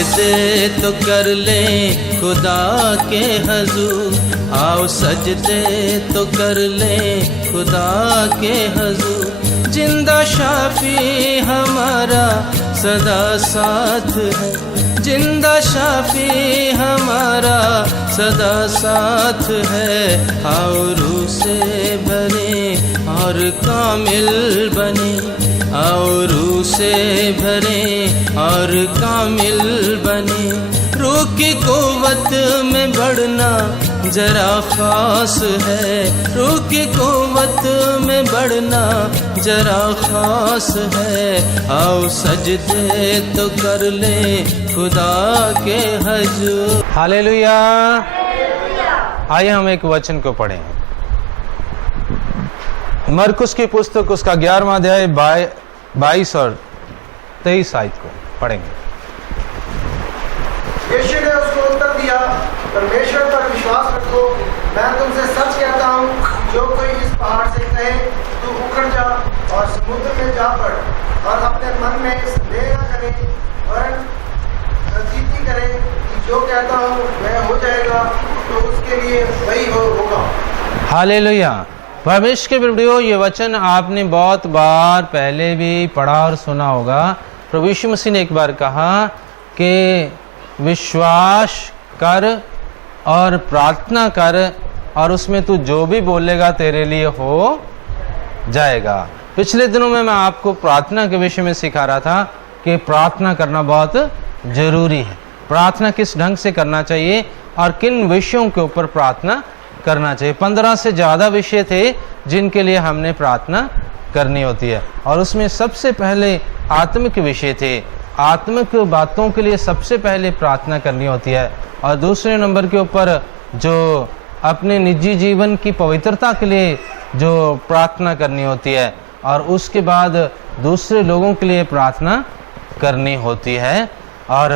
सजदे तो कर ले खुदा के हजूर, आओ सजदे तो कर ले खुदा के हजूर। जिंदा शाफी हमारा सदा साथ है, जिंदा शाफी हमारा सदा साथ है। आओ रूह से भरे और कामिल बने, आओ रूह से भरे और कामिल बने। रूह की कुव्वत में बढ़ना जरा खास है, रूह की कुव्वत में बढ़ना जरा खास है। आओ सजदे तो कर ले खुदा के हजूर। हालेलुया। आइए हम एक वचन को पढ़ें। मरकुस की पुस्तक उसका 11वां अध्याय 22 और 23 आयत को पढ़ेंगे। यीशु ने उसको उत्तर दिया, परमेश्वर पर विश्वास रखो। मैं तुमसे सच कहता हूँ, जो कोई इस पहाड़ से कहे तू उखड़ जा और समुद्र में जा पड़, और अपने मन में संदेह न करे वरन नजदीकी करे कि जो कहता हूँ वह हो जाएगा, तो उसके लिए वही होगा। हालेलुया। परमेश्वर के वीडियो, ये वचन आपने बहुत बार पहले भी पढ़ा और सुना होगा। प्रभु यीशु मसीह ने एक बार कहा कि विश्वास कर और प्रार्थना कर और उसमें तू जो भी बोलेगा तेरे लिए हो जाएगा। पिछले दिनों में मैं आपको प्रार्थना के विषय में सिखा रहा था कि प्रार्थना करना बहुत जरूरी है। प्रार्थना किस ढंग से करना चाहिए और किन विषयों के ऊपर प्रार्थना करना चाहिए। 15 से ज़्यादा विषय थे जिनके लिए हमने प्रार्थना करनी होती है, और उसमें सबसे पहले आत्मिक विषय थे। आत्मिक बातों के लिए सबसे पहले प्रार्थना करनी होती है, और दूसरे नंबर के ऊपर जो अपने निजी जीवन की पवित्रता के लिए जो प्रार्थना करनी होती है, और उसके बाद दूसरे लोगों के लिए प्रार्थना करनी होती है, और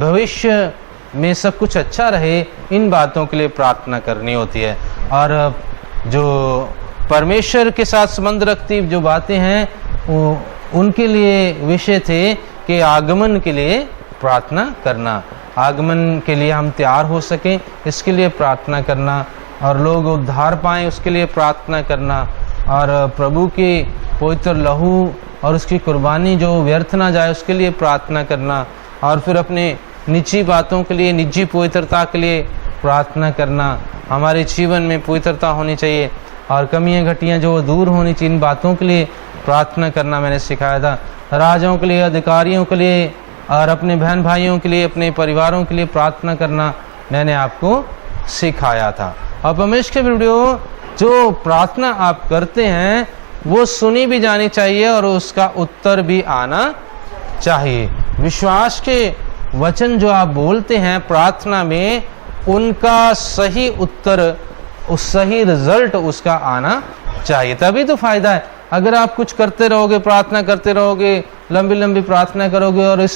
भविष्य में सब कुछ अच्छा रहे, इन बातों के लिए प्रार्थना करनी होती है। और जो परमेश्वर के साथ संबंध रखती जो बातें हैं उनके लिए विषय थे कि आगमन के लिए प्रार्थना करना, आगमन के लिए हम तैयार हो सकें इसके लिए प्रार्थना करना, और लोग उद्धार पाएं उसके लिए प्रार्थना करना, और प्रभु के पवित्र लहू और उसकी कुर्बानी जो व्यर्थ ना जाए उसके लिए प्रार्थना करना, और फिर अपने निजी बातों के लिए, निजी पवित्रता के लिए प्रार्थना करना। हमारे जीवन में पवित्रता होनी चाहिए और कमियां घटियां जो दूर होनी चाहिए, इन बातों के लिए प्रार्थना करना मैंने सिखाया था। राजाओं के लिए, अधिकारियों के लिए, और अपने बहन भाइयों के लिए, अपने परिवारों के लिए प्रार्थना करना मैंने आपको सिखाया था। और परमेश्वर के वीडियो, जो प्रार्थना आप करते हैं वो सुनी भी जानी चाहिए और उसका उत्तर भी आना चाहिए। विश्वास के वचन जो आप बोलते हैं प्रार्थना में, उनका सही उत्तर, उस सही रिजल्ट उसका आना चाहिए, तभी तो फायदा है। अगर आप कुछ करते रहोगे, प्रार्थना करते रहोगे, लंबी लंबी प्रार्थना करोगे और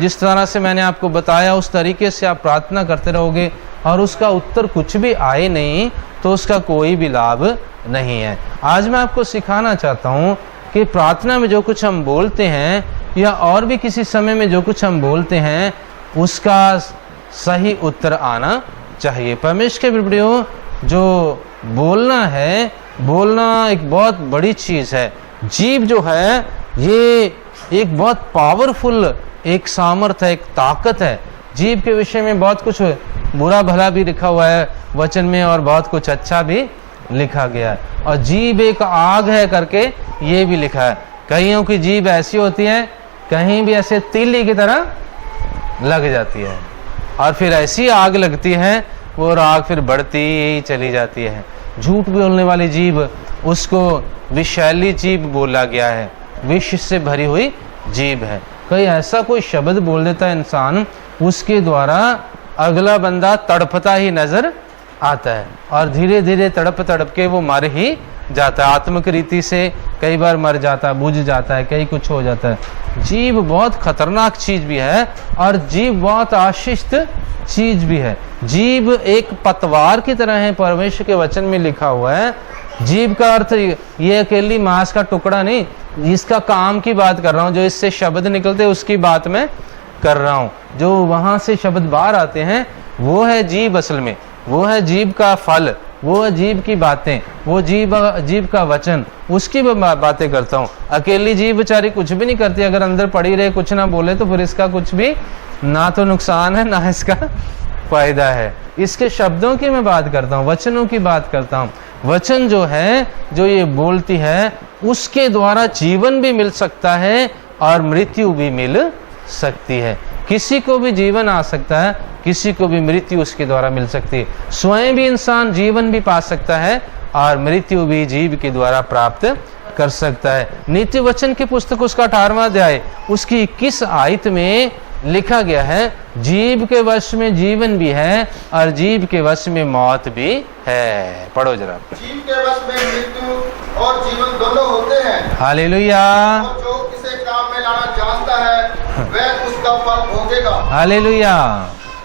जिस तरह से मैंने आपको बताया उस तरीके से आप प्रार्थना करते रहोगे और उसका उत्तर कुछ भी आए नहीं, तो उसका कोई भी लाभ नहीं है। आज मैं आपको सिखाना चाहता हूँ कि प्रार्थना में जो कुछ हम बोलते हैं या और भी किसी समय में जो कुछ हम बोलते हैं उसका सही उत्तर आना चाहिए। परमेश्वर के वीडियो, जो बोलना है, बोलना एक बहुत बड़ी चीज़ है। जीभ जो है ये एक बहुत पावरफुल एक सामर्थ है, एक ताकत है। जीभ के विषय में बहुत कुछ बुरा भला भी लिखा हुआ है वचन में और बहुत कुछ अच्छा भी लिखा गया है। और जीभ एक आग है करके ये भी लिखा है। कईयों की जीभ ऐसी होती है कहीं भी ऐसे तीली की तरह लग जाती है और फिर ऐसी आग लगती है वो आग फिर बढ़ती ही चली जाती है। झूठ बोलने वाली जीभ, उसको विषैली जीभ बोला गया है, विष से भरी हुई जीभ है। कहीं ऐसा कोई शब्द बोल देता है इंसान, उसके द्वारा अगला बंदा तड़पता ही नजर आता है और धीरे धीरे तड़प तड़प के वो मर ही जाता है। आत्मिक रीति से कई बार मर जाता है, बुझ जाता है, कई कुछ हो जाता है। जीभ बहुत खतरनाक चीज भी है और जीभ बहुत आशिष्ट चीज भी है। जीभ एक पतवार की तरह है, परमेश्वर के वचन में लिखा हुआ है। जीभ का अर्थ ये अकेली मांस का टुकड़ा नहीं, इसका काम की बात कर रहा हूँ, जो इससे शब्द निकलते उसकी बात मैं कर रहा हूँ। जो वहां से शब्द बाहर आते हैं वो है जीभ, असल में वो है जीभ का फल, वो है जीभ की बातें, वो जीभ का वचन, उसकी बातें करता हूँ। अकेली जीभ बेचारी कुछ भी नहीं करती, अगर अंदर पड़ी रहे कुछ ना बोले तो फिर इसका कुछ भी ना तो नुकसान है ना इसका फायदा है। इसके शब्दों की मैं बात करता हूँ, वचनों की बात करता हूँ। वचन जो है, जो ये बोलती है, उसके द्वारा जीवन भी मिल सकता है और मृत्यु भी मिल सकती है। किसी को भी जीवन आ सकता है, किसी को भी मृत्यु उसके द्वारा मिल सकती है। स्वयं भी इंसान जीवन भी पा सकता है और मृत्यु भी जीव के द्वारा प्राप्त कर सकता है। नीति वचन की पुस्तक उसका 18वां अध्याय उसकी 21 आयत में लिखा गया है, जीव के वश में जीवन भी है और जीव के वश में मौत भी है। पढ़ो जरा। जीव के वश में मृत्यु और जीवन दोनों होते हैं। हालेलुया। और जो किसे काम में लाना जानता है वह उसका फल भोगेगा। हालेलुया।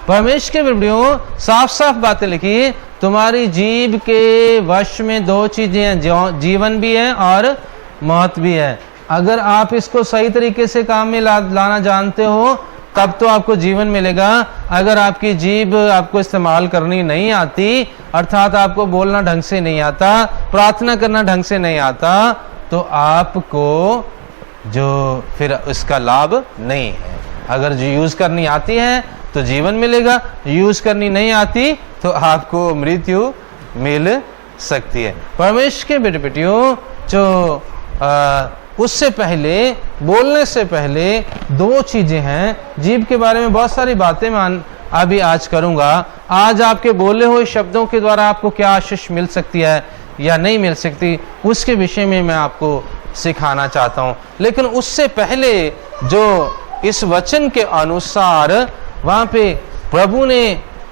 परमेश्वर के बिरबड़ियों साफ साफ बातें लिखी, तुम्हारी जीव के वश में 2 चीजें हैं, जीवन भी है और मौत भी है। अगर आप इसको सही तरीके से काम में लाना जानते हो तब तो आपको जीवन मिलेगा। अगर आपकी जीभ आपको इस्तेमाल करनी नहीं आती, अर्थात आपको बोलना ढंग से नहीं आता, प्रार्थना करना ढंग से नहीं आता, तो आपको जो फिर इसका लाभ नहीं है। अगर जो यूज करनी आती है तो जीवन मिलेगा, यूज करनी नहीं आती तो आपको मृत्यु मिल सकती है। परमेश्वर के बेटे बेटियों, जो उससे पहले, बोलने से पहले 2 चीजें हैं। जीभ के बारे में बहुत सारी बातें मैं अभी आज करूंगा। आज आपके बोले हुए शब्दों के द्वारा आपको क्या आशीष मिल सकती है या नहीं मिल सकती, उसके विषय में मैं आपको सिखाना चाहता हूं। लेकिन उससे पहले जो इस वचन के अनुसार वहां पे प्रभु ने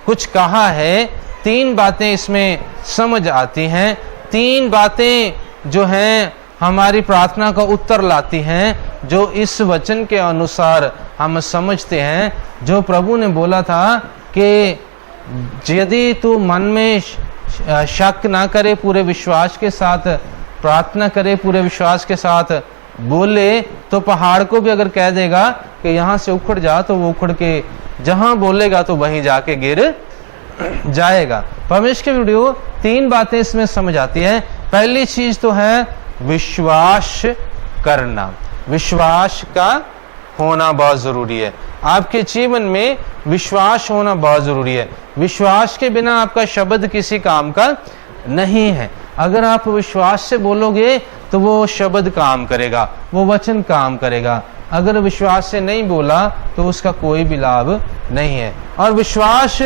कुछ कहा है, 3 बातें इसमें समझ आती हैं। 3 बातें जो हैं हमारी प्रार्थना का उत्तर लाती हैं, जो इस वचन के अनुसार हम समझते हैं। जो प्रभु ने बोला था कि यदि तू मन में शक ना करे, पूरे विश्वास के साथ प्रार्थना करे, पूरे विश्वास के साथ बोले, तो पहाड़ को भी अगर कह देगा कि यहाँ से उखड़ जा, तो वो उखड़ के जहां बोलेगा तो वहीं जाके गिर जाएगा। परमेश्वर के वीडियो 3 बातें इसमें समझ आती है। पहली चीज तो है विश्वास करना। विश्वास का होना बहुत जरूरी है। आपके जीवन में विश्वास होना बहुत जरूरी है। विश्वास के बिना आपका शब्द किसी काम का नहीं है। अगर आप विश्वास से बोलोगे तो वो शब्द काम करेगा, वो वचन काम करेगा। अगर विश्वास से नहीं बोला तो उसका कोई भी लाभ नहीं है। और विश्वास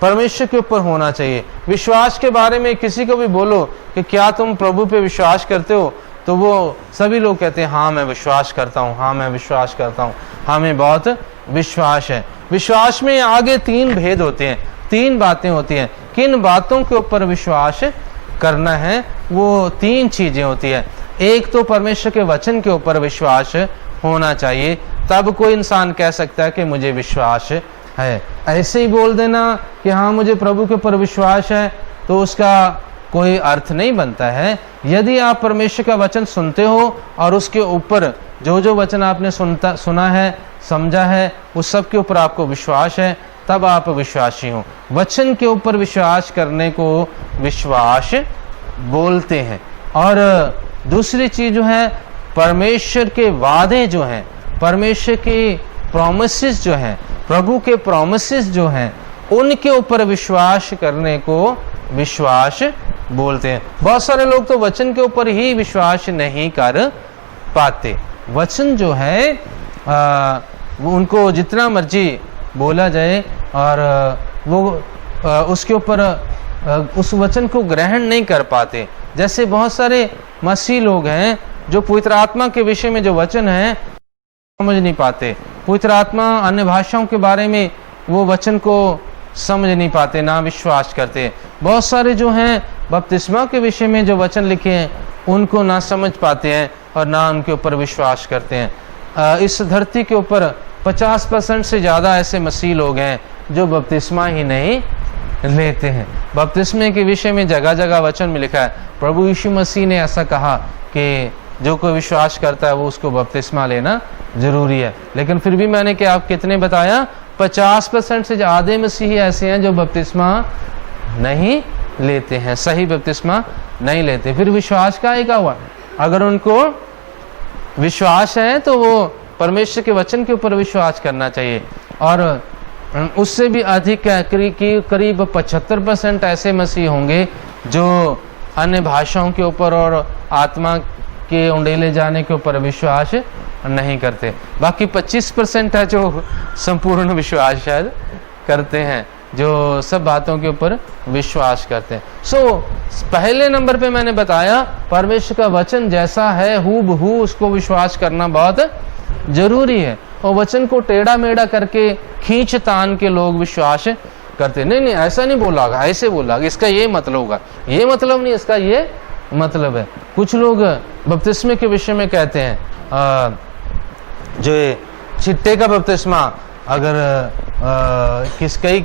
परमेश्वर के ऊपर होना चाहिए। विश्वास के बारे में किसी को भी बोलो कि क्या तुम प्रभु पे विश्वास करते हो, तो वो सभी लोग कहते हैं हाँ मैं विश्वास करता हूँ, हाँ मैं विश्वास करता हूँ, हमें बहुत विश्वास है। विश्वास में आगे 3 भेद होते हैं, 3 बातें होती हैं। किन बातों के ऊपर विश्वास करना है, वो 3 चीजें होती है। एक तो परमेश्वर के वचन के ऊपर विश्वास होना चाहिए, तब कोई इंसान कह सकता है कि मुझे विश्वास है। ऐसे ही बोल देना कि हाँ मुझे प्रभु के ऊपर विश्वास है, तो उसका कोई अर्थ नहीं बनता है। यदि आप परमेश्वर का वचन सुनते हो और उसके ऊपर जो जो वचन आपने सुना है, समझा है, उस सब के ऊपर आपको विश्वास है, तब आप विश्वासी हो। वचन के ऊपर विश्वास करने को विश्वास बोलते हैं। और दूसरी चीज जो है, परमेश्वर के वादे जो हैं, परमेश्वर के प्रॉमिसेस जो हैं, प्रभु के प्रॉमिसेस जो हैं, उनके ऊपर विश्वास करने को विश्वास बोलते हैं। बहुत सारे लोग तो वचन के ऊपर ही विश्वास नहीं कर पाते। वचन जो है वो उनको जितना मर्जी बोला जाए और वो उसके ऊपर उस वचन को ग्रहण नहीं कर पाते। जैसे बहुत सारे मसीह लोग हैं जो पवित्र आत्मा के विषय में जो वचन है समझ नहीं पाते। पवित्र आत्मा, अन्य भाषाओं के बारे में वो वचन को समझ नहीं पाते, ना विश्वास करते। बहुत सारे जो हैं बपतिस्मा के विषय में जो वचन लिखे हैं उनको ना समझ पाते हैं और ना उनके ऊपर विश्वास करते हैं। इस धरती के ऊपर 50% से ज़्यादा ऐसे मसीह लोग हैं जो बपतिस्मा ही नहीं लेते हैं। बपतिस्मे के विषय में जगह जगह वचन में लिखा है, प्रभु यीशु मसीह ने ऐसा कहा कि जो कोई विश्वास करता है वो उसको बपतिस्मा लेना जरूरी है। लेकिन फिर भी मैंने क्या आप कितने बताया, 50% से ज़्यादा मसीही ऐसे हैं जो बपतिस्मा नहीं लेते हैं, सही बपतिस्मा नहीं लेते। फिर विश्वास का ही क्या हुआ, अगर उनको विश्वास है तो वो परमेश्वर के वचन के ऊपर विश्वास करना चाहिए। और उससे भी अधिक है कि करीब 75% ऐसे मसीह होंगे जो अन्य भाषाओं के ऊपर और आत्मा के उंडेले जाने के ऊपर विश्वास नहीं करते। बाकी 25% है जो संपूर्ण विश्वास शायद करते हैं, जो सब बातों के ऊपर विश्वास करते हैं। पहले नंबर पे मैंने बताया परमेश्वर का वचन जैसा है हूबहू उसको विश्वास करना बहुत जरूरी है। और वचन को टेढ़ा मेढ़ा करके खींच तान के लोग विश्वास करते, नहीं ऐसा नहीं बोला होगा, ऐसे बोला होगा, इसका ये मतलब होगा, ये मतलब नहीं, इसका ये मतलब है। कुछ लोग बपतिस्मे के विषय में कहते हैं जो छिट्टे का बपतिस्मा, अगर कई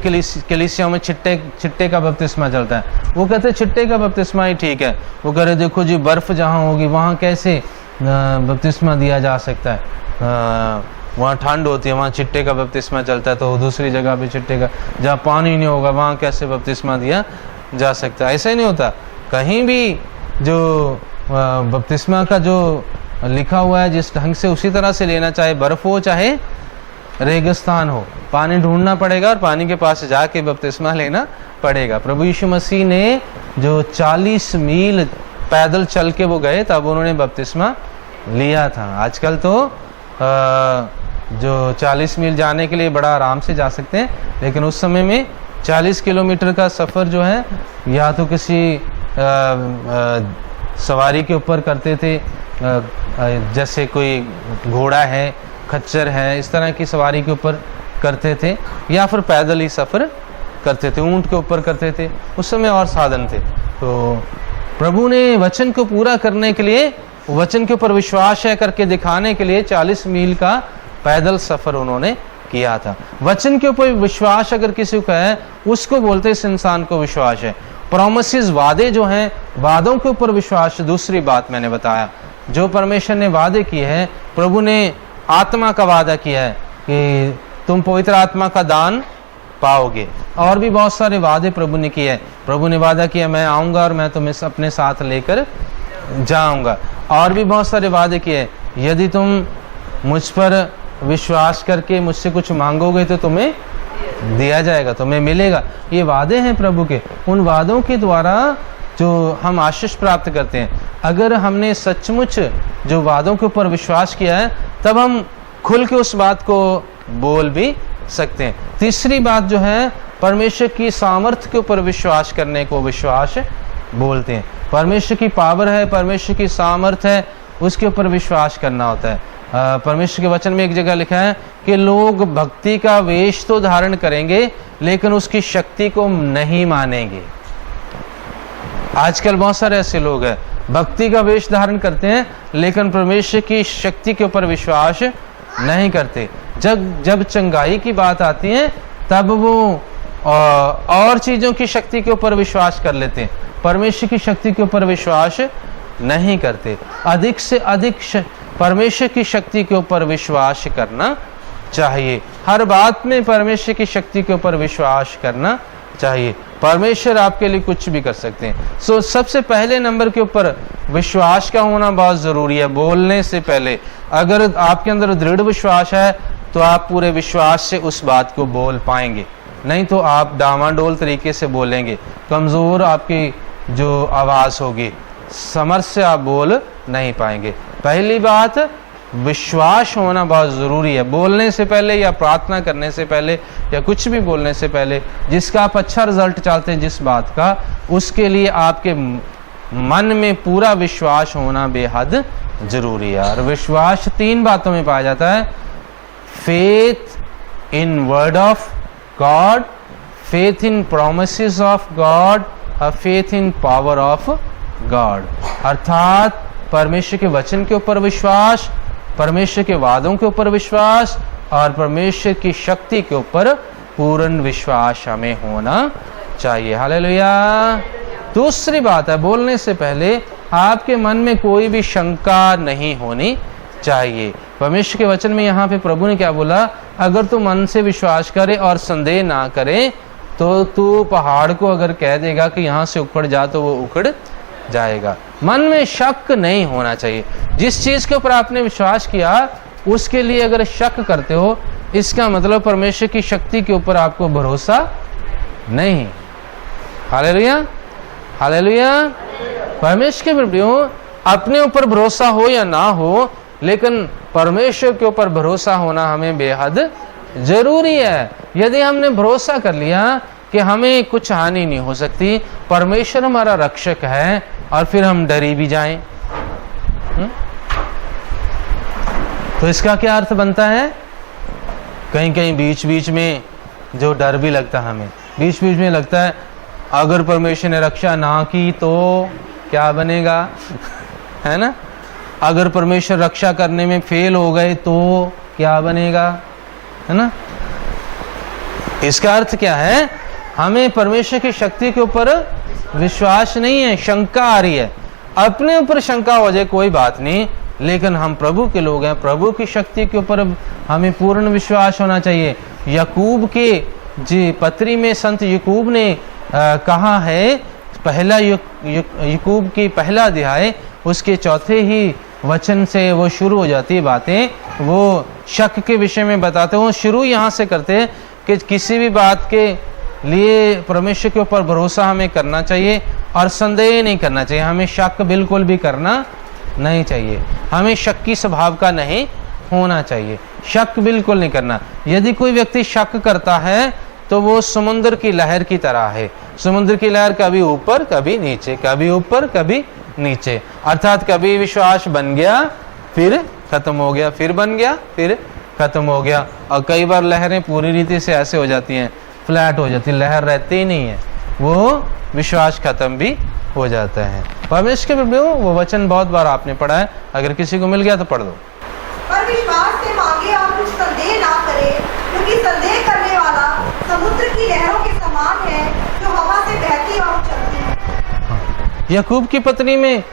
कलीसियाओं में छिट्टे का बपतिस्मा चलता है, वो कहते हैं छिट्टे का बपतिस्मा ही ठीक है। वो कह रहे देखो जी बर्फ जहाँ होगी वहाँ कैसे बपतिस्मा दिया जा सकता है, वहाँ ठंड होती है, वहाँ छिट्टे का बपतिस्मा चलता है, तो दूसरी जगह भी छिट्टे का, जहाँ पानी नहीं होगा वहाँ कैसे बपतिस्मा दिया जा सकता है। ऐसा ही नहीं होता, कहीं भी जो बपतिस्मा का जो लिखा हुआ है जिस ढंग से उसी तरह से लेना, चाहे बर्फ हो चाहे रेगिस्तान हो, पानी ढूंढना पड़ेगा और पानी के पास जाके बपतिस्मा लेना पड़ेगा। प्रभु यीशु मसीह ने जो 40 मील पैदल चल के वो गए तब उन्होंने बपतिस्मा लिया था। आजकल तो जो 40 मील जाने के लिए बड़ा आराम से जा सकते हैं, लेकिन उस समय में 40 किलोमीटर का सफ़र जो है या तो किसी सवारी के ऊपर करते थे, जैसे कोई घोड़ा है, खच्चर है, इस तरह की सवारी के ऊपर करते थे, या फिर पैदल ही सफ़र करते थे, ऊंट के ऊपर करते थे। उस समय और साधन थे। तो प्रभु ने वचन को पूरा करने के लिए, वचन के ऊपर विश्वास है करके दिखाने के लिए 40 मील का पैदल सफ़र उन्होंने किया था। वचन के ऊपर विश्वास अगर किसी को है उसको बोलते इस इंसान को विश्वास है। प्रोमिसेस, वादे जो हैं, वादों के ऊपर विश्वास। दूसरी बात मैंने बताया, जो परमेश्वर ने वादे किए हैं, प्रभु ने आत्मा का वादा किया है कि तुम पवित्र आत्मा का दान पाओगे, और भी बहुत सारे वादे प्रभु ने किए हैं। प्रभु ने वादा किया मैं आऊँगा और मैं तुम्हें अपने साथ लेकर जाऊँगा, और भी बहुत सारे वादे किए, यदि तुम मुझ पर विश्वास करके मुझसे कुछ मांगोगे तो तुम्हें दिया जाएगा, तुम्हें मिलेगा। ये वादे हैं प्रभु के। उन वादों के द्वारा जो हम आशीष प्राप्त करते हैं, अगर हमने सचमुच जो वादों के ऊपर विश्वास किया है तब हम खुल के उस बात को बोल भी सकते हैं। तीसरी बात जो है, परमेश्वर की सामर्थ्य के ऊपर विश्वास करने को विश्वास बोलते हैं। परमेश्वर की पावर है, परमेश्वर की सामर्थ्य है, उसके ऊपर विश्वास करना होता है। परमेश्वर के वचन में एक जगह लिखा है कि लोग भक्ति का वेश तो धारण करेंगे लेकिन उसकी शक्ति को नहीं मानेंगे। आजकल बहुत सारे ऐसे लोग हैं, भक्ति का वेश धारण करते हैं लेकिन परमेश्वर की शक्ति के ऊपर विश्वास नहीं करते। जब चंगाई की बात आती है तब वो और चीज़ों की शक्ति के ऊपर विश्वास कर लेते हैं, परमेश्वर की शक्ति के ऊपर विश्वास नहीं करते। अधिक से अधिक परमेश्वर की शक्ति के ऊपर विश्वास करना चाहिए। हर बात में परमेश्वर की शक्ति के ऊपर विश्वास करना चाहिए। परमेश्वर आपके लिए कुछ भी कर सकते हैं। सबसे पहले नंबर के ऊपर विश्वास का होना बहुत ज़रूरी है। बोलने से पहले अगर आपके अंदर दृढ़ विश्वास है तो आप पूरे विश्वास से उस बात को बोल पाएंगे, नहीं तो आप डामाडोल तरीके से बोलेंगे, कमज़ोर आपकी जो आवाज़ होगी, समर्थ से आप बोल नहीं पाएंगे। पहली बात, विश्वास होना बहुत ज़रूरी है। बोलने से पहले या प्रार्थना करने से पहले या कुछ भी बोलने से पहले जिसका आप अच्छा रिजल्ट चाहते हैं जिस बात का, उसके लिए आपके मन में पूरा विश्वास होना बेहद ज़रूरी है। और विश्वास 3 बातों में पाया जाता है, faith in word of God, faith in promises of God और faith in power of God. अर्थात परमेश्वर के वचन के ऊपर विश्वास, परमेश्वर के वादों के ऊपर विश्वास और परमेश्वर की शक्ति के ऊपर पूर्ण विश्वास हमें होना चाहिए। हालेलुया। दूसरी बात है, बोलने से पहले आपके मन में कोई भी शंका नहीं होनी चाहिए। परमेश्वर के वचन में यहाँ पे प्रभु ने क्या बोला, अगर तू मन से विश्वास करे और संदेह ना करे तो तू पहाड़ को अगर कह देगा कि यहाँ से उखड़ जा तो वो उखड़ जाएगा। मन में शक नहीं होना चाहिए। जिस चीज के ऊपर आपने विश्वास किया उसके लिए अगर शक करते हो, इसका मतलब परमेश्वर की शक्ति के ऊपर आपको भरोसा नहीं। Hallelujah, hallelujah. परमेश्वर के प्रियो, अपने ऊपर भरोसा हो या ना हो, लेकिन परमेश्वर के ऊपर भरोसा होना हमें बेहद जरूरी है। यदि हमने भरोसा कर लिया कि हमें कुछ हानि नहीं हो सकती, परमेश्वर हमारा रक्षक है, और फिर हम डरी भी जाएं, तो इसका क्या अर्थ बनता है? कहीं कहीं बीच बीच में जो डर भी लगता है, हमें बीच बीच में लगता है अगर परमेश्वर ने रक्षा ना की तो क्या बनेगा, है ना? अगर परमेश्वर रक्षा करने में फेल हो गए तो क्या बनेगा, है ना? इसका अर्थ क्या है? हमें परमेश्वर की शक्ति के ऊपर विश्वास नहीं है, शंका आ रही है। अपने ऊपर शंका हो जाए कोई बात नहीं, लेकिन हम प्रभु के लोग हैं, प्रभु की शक्ति के ऊपर हमें पूर्ण विश्वास होना चाहिए। याकूब के जी पत्री में संत याकूब ने कहा है, पहला याकूब की पहला अध्याय उसके चौथे ही वचन से वो शुरू हो जाती है बातें। वो शक के विषय में बताते हो, शुरू यहाँ से करते हैं कि किसी भी बात के लिए परमेश्वर के ऊपर भरोसा हमें करना चाहिए और संदेह नहीं करना चाहिए। हमें शक बिल्कुल भी करना नहीं चाहिए, हमें शक की स्वभाव का नहीं होना चाहिए, शक बिल्कुल नहीं करना। यदि कोई व्यक्ति शक करता है तो वो समुद्र की लहर की तरह है। समुद्र की लहर कभी ऊपर कभी नीचे, कभी ऊपर कभी नीचे, अर्थात कभी विश्वास बन गया फिर खत्म हो गया, फिर बन गया फिर खत्म हो गया। और कई बार लहरें पूरी रीति से ऐसे हो जाती हैं, फ्लैट हो जाती, लहर रहती ही नहीं है, वो विश्वास खत्म भी हो जाता है। परमेश्वर के वो वचन बहुत बार आपने पढ़ा है, अगर किसी को मिल गया तो पढ़ दो। पर विश्वास से मांगे और कुछ संदेह ना करे, क्योंकि संदेह करने वाला समुद्र की लहरों के समान है जो हवा से बहती और चलती है। याकूब की पत्री में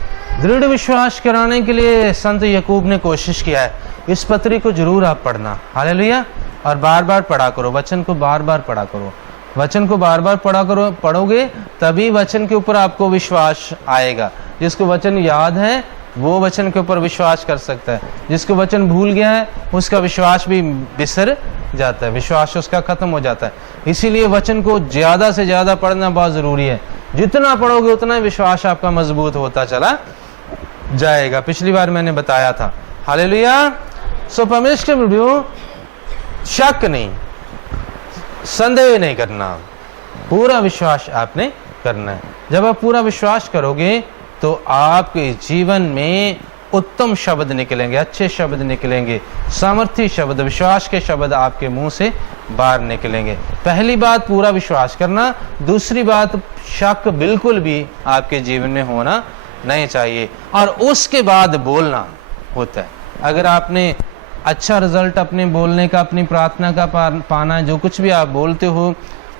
दृढ़ विश्वास कराने के लिए संत याकूब ने कोशिश किया है। इस पत्री को जरूर आप पढ़ना, हालेलुया, और बार बार पढ़ा करो, वचन को बार बार पढ़ा करो, वचन को बार बार पढ़ा करो। पढ़ोगे तभी वचन के ऊपर आपको विश्वास आएगा। जिसको वचन याद है वो वचन के ऊपर विश्वास कर सकता है, जिसको वचन भूल गया है उसका विश्वास भी बिसर जाता है, विश्वास उसका खत्म हो जाता है। इसीलिए वचन को ज्यादा से ज्यादा पढ़ना बहुत जरूरी है। जितना पढ़ोगे उतना विश्वास आपका मजबूत होता चला जाएगा। पिछली बार मैंने बताया था, हालेलुया। सो परमेश्वर वीडियो, शक नहीं, संदेह नहीं करना, पूरा विश्वास आपने करना है। जब आप पूरा विश्वास करोगे तो आपके जीवन में उत्तम शब्द निकलेंगे, अच्छे शब्द निकलेंगे, सामर्थ्य शब्द, विश्वास के शब्द आपके मुंह से बाहर निकलेंगे। पहली बात पूरा विश्वास करना, दूसरी बात शक बिल्कुल भी आपके जीवन में होना नहीं चाहिए, और उसके बाद बोलना होता है। अगर आपने अच्छा रिजल्ट अपने बोलने का, अपनी प्रार्थना का पाना, जो कुछ भी आप बोलते हो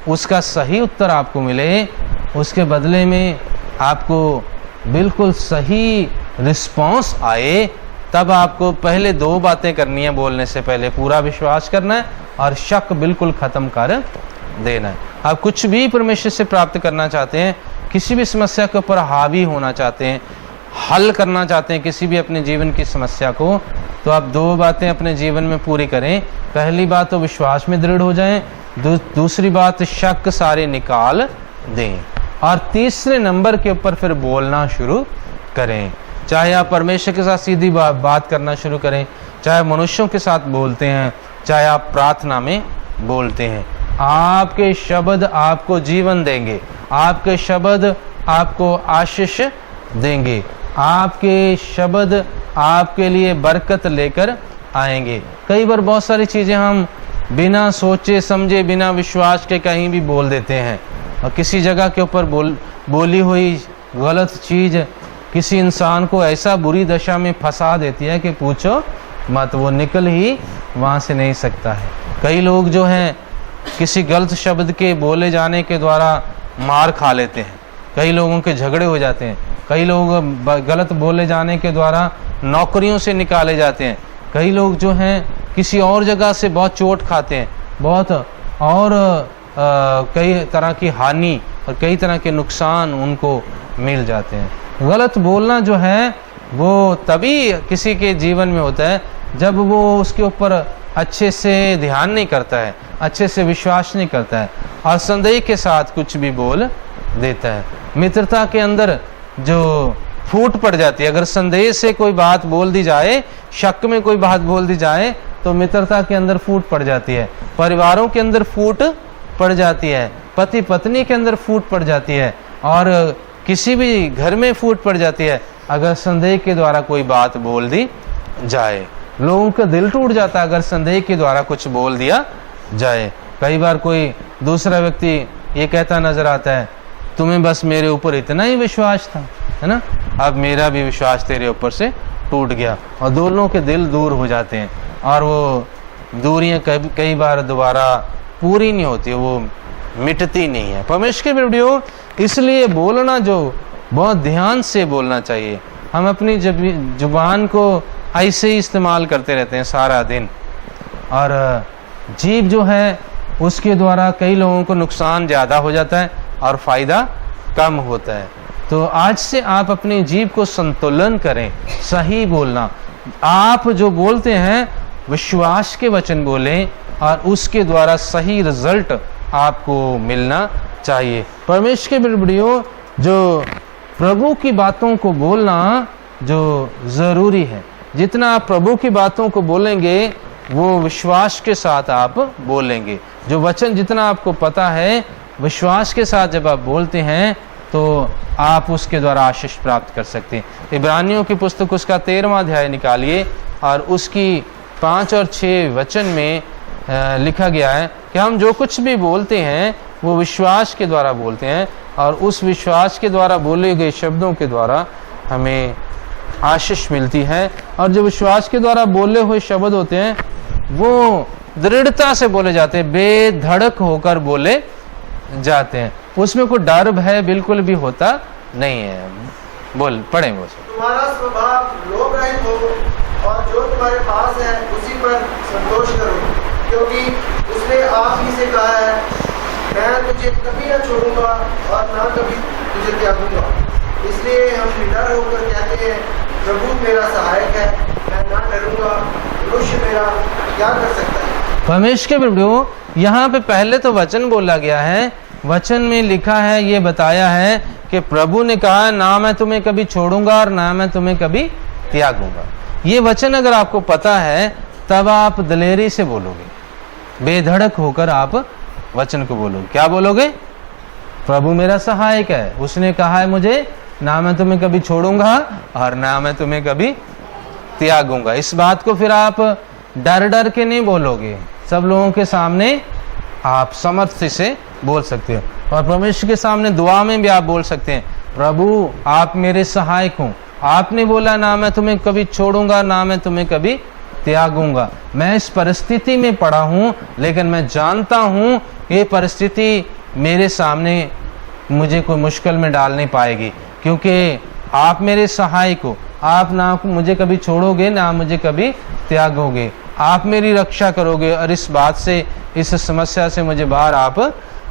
उसका सही उत्तर आपको मिले, उसके बदले में आपको बिल्कुल सही रिस्पॉन्स आए, तब आपको पहले दो बातें करनी है बोलने से पहले। पूरा विश्वास करना है और शक बिल्कुल खत्म कर देना है। आप कुछ भी परमेश्वर से प्राप्त करना चाहते हैं, किसी भी समस्या के ऊपर हावी होना चाहते हैं, हल करना चाहते हैं किसी भी अपने जीवन की समस्या को, तो आप दो बातें अपने जीवन में पूरी करें। पहली बात तो विश्वास में दृढ़ हो जाएं, दूसरी बात शक सारे निकाल दें, और तीसरे नंबर के ऊपर फिर बोलना शुरू करें। चाहे आप परमेश्वर के साथ सीधी बात करना शुरू करें, चाहे मनुष्यों के साथ बोलते हैं, चाहे आप प्रार्थना में बोलते हैं, आपके शब्द आपको जीवन देंगे, आपके शब्द आपको आशीष देंगे, आपके शब्द आपके लिए बरकत लेकर आएंगे। कई बार बहुत सारी चीज़ें हम बिना सोचे समझे, बिना विश्वास के कहीं भी बोल देते हैं, और किसी जगह के ऊपर बोली हुई गलत चीज़ किसी इंसान को ऐसा बुरी दशा में फंसा देती है कि पूछो मत, वो निकल ही वहाँ से नहीं सकता है। कई लोग जो हैं किसी गलत शब्द के बोले जाने के द्वारा मार खा लेते हैं, कई लोगों के झगड़े हो जाते हैं, कई लोग गलत बोले जाने के द्वारा नौकरियों से निकाले जाते हैं, कई लोग जो हैं किसी और जगह से बहुत चोट खाते हैं, बहुत और कई तरह की हानि और कई तरह के नुकसान उनको मिल जाते हैं। गलत बोलना जो है वो तभी किसी के जीवन में होता है जब वो उसके ऊपर अच्छे से ध्यान नहीं करता है, अच्छे से विश्वास नहीं करता है और संदेह के साथ कुछ भी बोल देता है। मित्रता के अंदर जो फूट पड़ जाती है, अगर संदेह से कोई बात बोल दी जाए, शक में कोई बात बोल दी जाए तो मित्रता के अंदर फूट पड़ जाती है, परिवारों के अंदर फूट पड़ जाती है, पति पत्नी के अंदर फूट पड़ जाती है और किसी भी घर में फूट पड़ जाती है अगर संदेह के द्वारा कोई बात बोल दी जाए। लोगों का दिल टूट जाता है अगर संदेह के द्वारा कुछ बोल दिया जाए। कई बार कोई दूसरा व्यक्ति ये कहता नजर आता है, तुम्हें बस मेरे ऊपर इतना ही विश्वास था, है ना, अब मेरा भी विश्वास तेरे ऊपर से टूट गया, और दोनों के दिल दूर हो जाते हैं और वो दूरियां कई बार दोबारा पूरी नहीं होती, वो मिटती नहीं है। परमेश्वर के वीडियो, इसलिए बोलना जो बहुत ध्यान से बोलना चाहिए। हम अपनी जुबान को ऐसे ही इस्तेमाल करते रहते हैं सारा दिन, और जीभ जो है उसके द्वारा कई लोगों को नुकसान ज़्यादा हो जाता है और फ़ायदा कम होता है। तो आज से आप अपनी जीभ को संतुलन करें, सही बोलना। आप जो बोलते हैं विश्वास के वचन बोलें और उसके द्वारा सही रिजल्ट आपको मिलना चाहिए। परमेश्वर के बिड़बिड़ियों, जो प्रभु की बातों को बोलना जो ज़रूरी है, जितना आप प्रभु की बातों को बोलेंगे वो विश्वास के साथ आप बोलेंगे। जो वचन जितना आपको पता है, विश्वास के साथ जब आप बोलते हैं तो आप उसके द्वारा आशीष प्राप्त कर सकते हैं। इब्रानियों की पुस्तक उसका 13वां अध्याय निकालिए और उसकी 5 और 6 वचन में लिखा गया है कि हम जो कुछ भी बोलते हैं वो विश्वास के द्वारा बोलते हैं और उस विश्वास के द्वारा बोले गए शब्दों के द्वारा हमें आशीष मिलती है। और जो विश्वास के द्वारा बोले हुए शब्द होते हैं वो दृढ़ता से बोले जाते हैं, बेधड़क होकर बोले जाते हैं, उसमें कोई डर भय बिल्कुल भी होता नहीं है। बोल पढ़े वो। तुम्हारा स्वभाव लोभ रहित हो और जो तुम्हारे पास है उसी पर संतोष करो, क्योंकि उसने आप ही से कहा है, मैं तुझे कभी न छोड़ूंगा और ना कभी तुझे त्यागूंगा। इसलिए हम निडर होकर कहते हैं, प्रभु मेरा सहायक है, मैं ना डरूंगा, मनुष्य मेरा क्या कर सकता है। परमेश्वर के प्रभु, यहाँ पे पहले तो वचन बोला गया है, वचन में लिखा है, ये बताया है कि प्रभु ने कहा ना मैं तुम्हें कभी छोड़ूंगा और ना मैं तुम्हें कभी त्यागूंगा। ये वचन अगर आपको पता है तब आप दिलेरी से बोलोगे, बेधड़क होकर आप वचन को बोलोगे। क्या बोलोगे? प्रभु मेरा सहायक है, उसने कहा है मुझे, ना मैं तुम्हें कभी छोड़ूंगा और ना मैं तुम्हें कभी त्यागूंगा। इस बात को फिर आप डर डर के नहीं बोलोगे, सब लोगों के सामने आप सामर्थ्य से बोल सकते हो। और परमेश्वर के सामने दुआ में भी आप बोल सकते हैं, प्रभु आप मेरे सहायक हो, आपने बोला ना मैं तुम्हें कभी छोड़ूंगा ना मैं तुम्हें कभी त्यागूंगा। मैं इस परिस्थिति में पड़ा हूं, लेकिन मैं जानता हूं ये परिस्थिति मेरे सामने मुझे कोई मुश्किल में डाल नहीं पाएगी, क्योंकि आप मेरे सहायक हो। आप ना मुझे कभी छोड़ोगे ना मुझे कभी त्यागोगे, आप मेरी रक्षा करोगे और इस बात से, इस समस्या से मुझे बाहर आप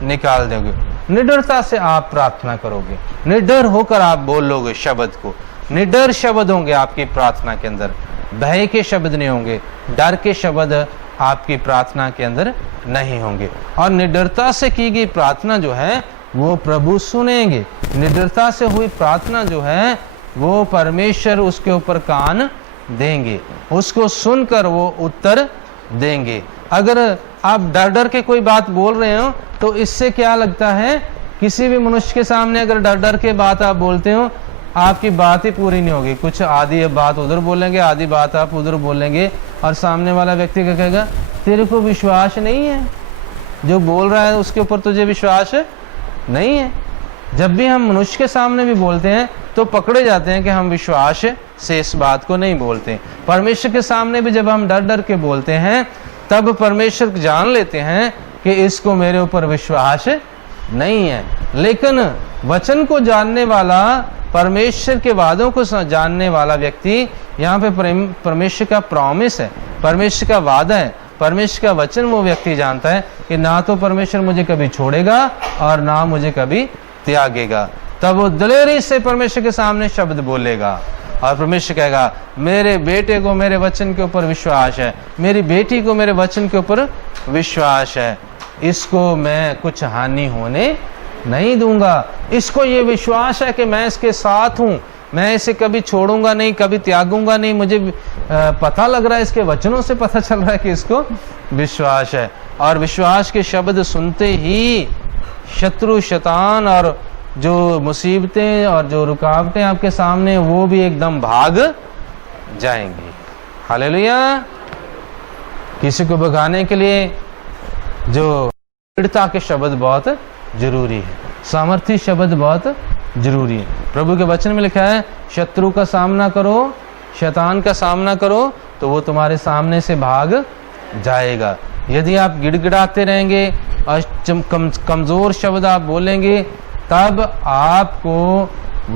निकाल दोगे। निडरता से आप प्रार्थना करोगे, निडर होकर आप बोलोगे शब्द को, निडर शब्द होंगे आपकी प्रार्थना के अंदर, भय के शब्द नहीं होंगे, डर के शब्द आपकी प्रार्थना के अंदर नहीं होंगे। और निडरता से की गई प्रार्थना जो है वो प्रभु सुनेंगे। निडरता से हुई प्रार्थना जो है वो परमेश्वर उसके ऊपर कान देंगे, उसको सुनकर वो उत्तर देंगे। अगर आप डर डर के कोई बात बोल रहे हो तो इससे क्या लगता है, किसी भी मनुष्य के सामने अगर डर डर के बात आप बोलते हो, आपकी बात ही पूरी नहीं होगी। कुछ आधी बात उधर बोलेंगे, आधी बात आप उधर बोलेंगे और सामने वाला व्यक्ति क्या कहेगा, तेरे को विश्वास नहीं है, जो बोल रहा है उसके ऊपर तुझे विश्वास नहीं है। जब भी हम मनुष्य के सामने भी बोलते हैं तो पकड़े जाते हैं कि हम विश्वास से इस बात को नहीं बोलते। परमेश्वर के सामने भी जब हम डर डर के बोलते हैं तब परमेश्वर जान लेते हैं कि इसको मेरे ऊपर विश्वास नहीं है। लेकिन वचन को जानने वाला परमेश्वर के वादों को जानने वाला व्यक्ति, यहाँ पे परमेश्वर का प्रॉमिस है, परमेश्वर का वादा है, परमेश्वर का वचन वो व्यक्ति जानता है कि ना तो परमेश्वर मुझे कभी छोड़ेगा और ना मुझे कभी त्यागेगा। तब वो दिलेरी से परमेश्वर के सामने शब्द बोलेगा और परमेश्वर कहेगा मेरे बेटे को मेरे वचन के ऊपर विश्वास है, मेरी बेटी को मेरे वचन के ऊपर विश्वास है, इसको मैं कुछ हानि होने नहीं दूंगा, इसको ये विश्वास है कि मैं इसके साथ हूं, मैं इसे कभी छोड़ूंगा नहीं, कभी त्यागूंगा नहीं। मुझे पता लग रहा है, इसके वचनों से पता चल रहा है कि इसको विश्वास है। और विश्वास के शब्द सुनते ही शत्रु शैतान और जो मुसीबतें और जो रुकावटें आपके सामने वो भी एकदम भाग जाएंगी। हालेलुया। किसी को भगाने के लिए जो दृढ़ता के शब्द बहुत जरूरी है, सामर्थ्य शब्द बहुत जरूरी है। प्रभु के वचन में लिखा है शत्रु का सामना करो, शैतान का सामना करो तो वो तुम्हारे सामने से भाग जाएगा। यदि आप गिड़गिड़ाते रहेंगे और कमजोर शब्द आप बोलेंगे, तब आपको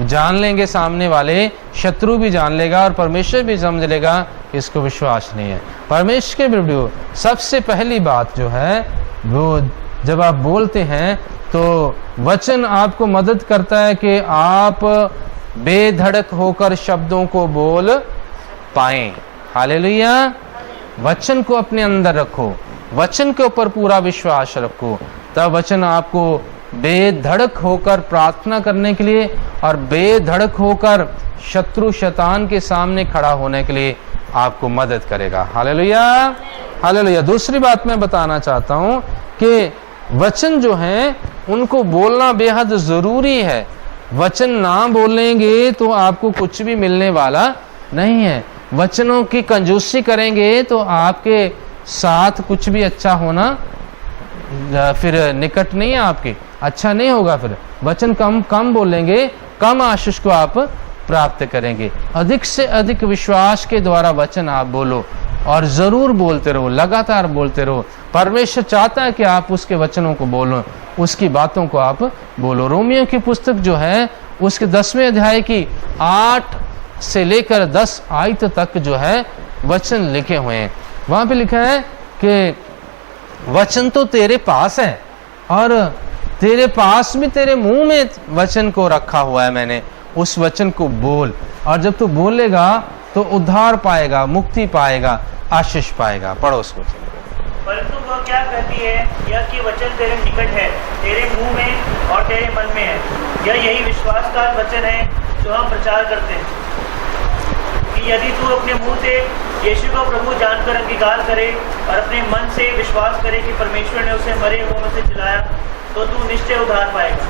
जान लेंगे सामने वाले, शत्रु भी जान लेगा और परमेश्वर भी समझ लेगा कि इसको विश्वास नहीं है। परमेश्वर के वीडियो सबसे पहली बात जो है वो जब आप बोलते हैं तो वचन आपको मदद करता है कि आप बेधड़क होकर शब्दों को बोल पाएं। हालेलुया। वचन को अपने अंदर रखो, वचन के ऊपर पूरा विश्वास रखो, तब वचन आपको बेधड़क होकर प्रार्थना करने के लिए और बेधड़क होकर शत्रु शैतान के सामने खड़ा होने के लिए आपको मदद करेगा। Hallelujah, hallelujah. दूसरी बात मैं बताना चाहता हूं कि वचन जो है उनको बोलना बेहद जरूरी है। वचन ना बोलेंगे तो आपको कुछ भी मिलने वाला नहीं है। वचनों की कंजूसी करेंगे तो आपके साथ कुछ भी अच्छा होना फिर निकट नहीं है, आपके अच्छा नहीं होगा। फिर वचन कम बोलेंगे, कम आशीष को आप प्राप्त करेंगे। अधिक से अधिक विश्वास के द्वारा वचन आप बोलो और जरूर बोलते रहो, लगातार बोलते रहो। परमेश्वर चाहता है कि आप उसके वचनों को बोलो, उसकी बातों को आप बोलो। रोमियो की पुस्तक जो है उसके 10वें अध्याय की 8 से लेकर 10 आयत तक जो है वचन लिखे हुए हैं। वहां पे लिखा है कि वचन तो तेरे पास है और तेरे पास भी तेरे मुंह में वचन को रखा हुआ है मैंने, उस वचन को बोल। और जब तू बोलेगा तो उद्धार पाएगा, मुक्ति पाएगा, आशीष पाएगा। पढ़ो उसको। परंतु वह क्या कहती है, यह कि वचन तेरे निकट है, तेरे मुंह में और तेरे मन में है। यही विश्वास का वचन है जो हम प्रचार करते हैं कि यदि तू अपने मुंह से यीशु को प्रभु जानकर अंगीकार करे और अपने मन से विश्वास करे कि परमेश्वर ने उसे मरे हुओं में से जिलाया, तो तू निश्चय उद्धार पाएगा।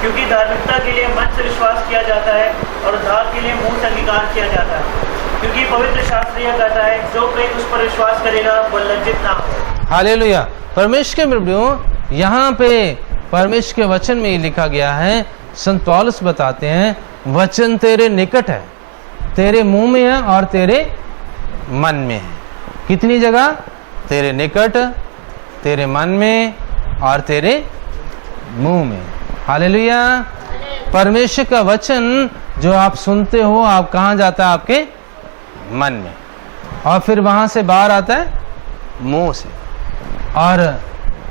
क्योंकि धार्मिकता के लिए मन से विश्वास किया जाता है और उद्धार के लिए मुंह से अंगीकार किया जाता है। क्योंकि पवित्र शास्त्र यह कहता है, जो कोई उस पर विश्वास करेगा वह लज्जित ना हो। हालेलुया। परमेश्वर के प्रभु यहाँ पे परमेश्वर के वचन में ही लिखा गया है। संत पौलुस बताते हैं वचन तेरे निकट है, तेरे मुंह में है और तेरे मन में है। कितनी जगह? तेरे निकट, तेरे मन में और तेरे मुंह में। हालेलुया। परमेश्वर का वचन जो आप सुनते हो, आप कहाँ जाता है? आपके मन में, और फिर वहां से बाहर आता है मुंह से। और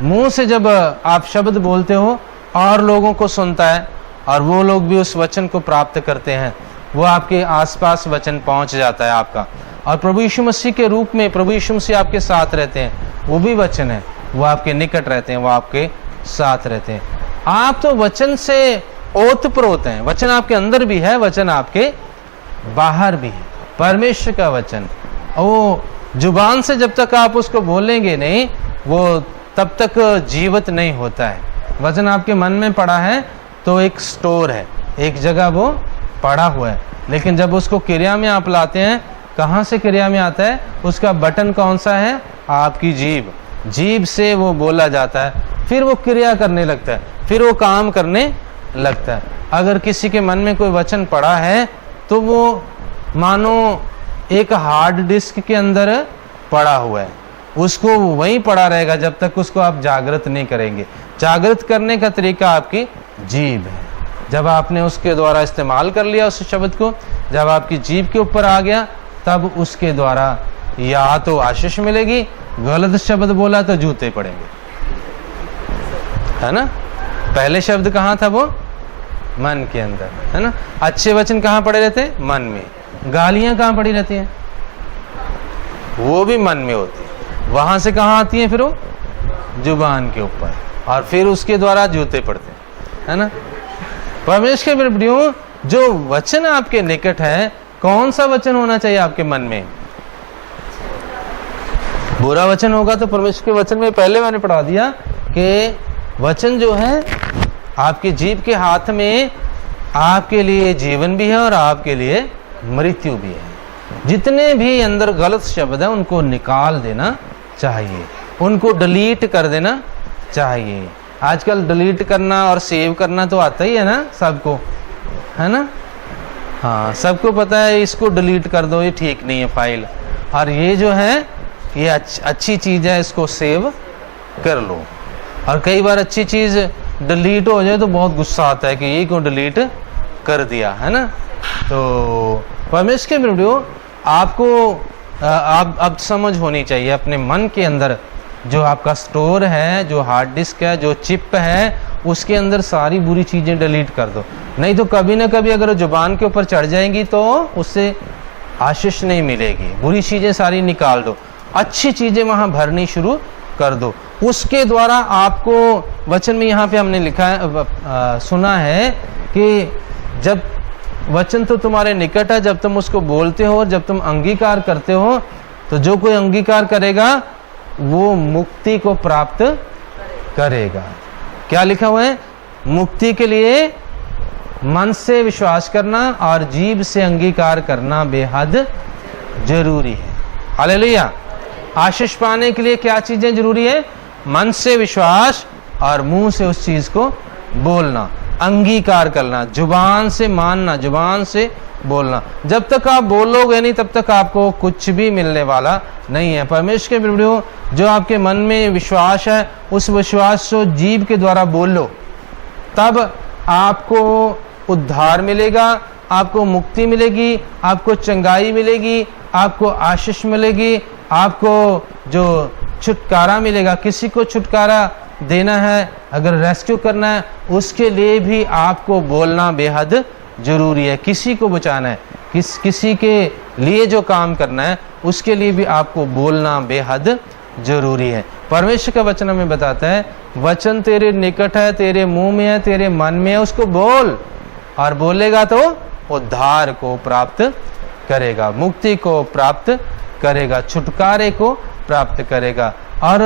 मुंह से जब आप शब्द बोलते हो और लोगों को सुनता है और वो लोग भी उस वचन को प्राप्त करते हैं, वो आपके आसपास वचन पहुंच जाता है आपका। और प्रभु यीशु मसीह के रूप में प्रभु यीशु मसीह आपके साथ रहते हैं, वो भी वचन है, वो आपके निकट रहते हैं, वो आपके साथ रहते हैं। आप तो वचन से ओतप्रोत हैं, वचन आपके अंदर भी है, वचन आपके बाहर भी है। परमेश्वर का वचन वो जुबान से जब तक आप उसको बोलेंगे नहीं, वो तब तक जीवित नहीं होता है। वचन आपके मन में पड़ा है तो एक स्टोर है, एक जगह वो पड़ा हुआ है, लेकिन जब उसको क्रिया में आप लाते हैं, कहाँ से क्रिया में आता है? उसका बटन कौन सा है? आपकी जीभ। जीभ से वो बोला जाता है, फिर वो क्रिया करने लगता है, फिर वो काम करने लगता है। अगर किसी के मन में कोई वचन पड़ा है तो वो मानो एक हार्ड डिस्क के अंदर पड़ा हुआ है, उसको वहीं पड़ा रहेगा जब तक उसको आप जागृत नहीं करेंगे। जागृत करने का तरीका आपकी जीभ है। जब आपने उसके द्वारा इस्तेमाल कर लिया उस शब्द को, जब आपकी जीभ के ऊपर आ गया, तब उसके द्वारा या तो आशीष मिलेगी, गलत शब्द बोला तो जूते पड़ेंगे, है ना। पहले शब्द कहाँ था? वो मन के अंदर, है ना। अच्छे वचन कहाँ पड़े रहते हैं? मन में। गालियां कहाँ पड़ी रहती हैं? वो भी मन में होती है। वहां से कहाँ आती हैं? फिर वो जुबान के ऊपर, और फिर उसके द्वारा जूते पड़ते हैं, है ना। परमेश्वर के प्रियो, जो वचन आपके निकट है, कौन सा वचन होना चाहिए आपके मन में? बुरा वचन होगा तो परमेश्वर के वचन में पहले मैंने पढ़ा दिया कि वचन जो है आपकी जीभ के हाथ में, आपके लिए जीवन भी है और आपके लिए मृत्यु भी है। जितने भी अंदर गलत शब्द है उनको निकाल देना चाहिए, उनको डिलीट कर देना चाहिए। आजकल डिलीट करना और सेव करना तो आता ही है ना सबको, है ना। हाँ, सबको पता है इसको डिलीट कर दो, ये ठीक नहीं है फाइल, और ये जो है ये अच्छी चीज़ है, इसको सेव कर लो। और कई बार अच्छी चीज़ डिलीट हो जाए तो बहुत गुस्सा आता है कि ये क्यों डिलीट कर दिया, है ना। तो परमेश्वर के वीडियो, आपको आप अब समझ होनी चाहिए अपने मन के अंदर जो आपका स्टोर है, जो हार्ड डिस्क है, जो चिप है, उसके अंदर सारी बुरी चीज़ें डिलीट कर दो। नहीं तो कभी ना कभी अगर जुबान के ऊपर चढ़ जाएंगी तो उससे आशीष नहीं मिलेगी। बुरी चीज़ें सारी निकाल दो, अच्छी चीज़ें वहाँ भरनी शुरू कर दो। उसके द्वारा आपको वचन में यहाँ पे हमने लिखा है, सुना है कि जब वचन तो तुम्हारे निकट है, जब तुम उसको बोलते हो, जब तुम अंगीकार करते हो, तो जो कोई अंगीकार करेगा वो मुक्ति को प्राप्त करेगा। क्या लिखा हुआ है? मुक्ति के लिए मन से विश्वास करना और जीभ से अंगीकार करना बेहद जरूरी है। हालेलुया। आशीष पाने के लिए क्या चीजें जरूरी है? मन से विश्वास और मुंह से उस चीज को बोलना, अंगीकार करना, जुबान से मानना, जुबान से बोलना। जब तक आप बोलोगे नहीं तब तक आपको कुछ भी मिलने वाला नहीं है। परमेश्वर के वीडियो, जो आपके मन में विश्वास है उस विश्वास को जीभ के द्वारा बोल लो, तब आपको उद्धार मिलेगा, आपको मुक्ति मिलेगी, आपको चंगाई मिलेगी, आपको आशीष मिलेगी, आपको जो छुटकारा मिलेगा। किसी को छुटकारा देना है, अगर रेस्क्यू करना है, उसके लिए भी आपको बोलना बेहद जरूरी है। किसी को बचाना है, किसी के लिए जो काम करना है, उसके लिए भी आपको बोलना बेहद जरूरी है। परमेश्वर का वचन हमें बताता है, वचन तेरे निकट है, तेरे मुंह में है, तेरे मन में है, उसको बोल, और बोलेगा तो उद्धार को प्राप्त करेगा, मुक्ति को प्राप्त करेगा, छुटकारे को प्राप्त करेगा। और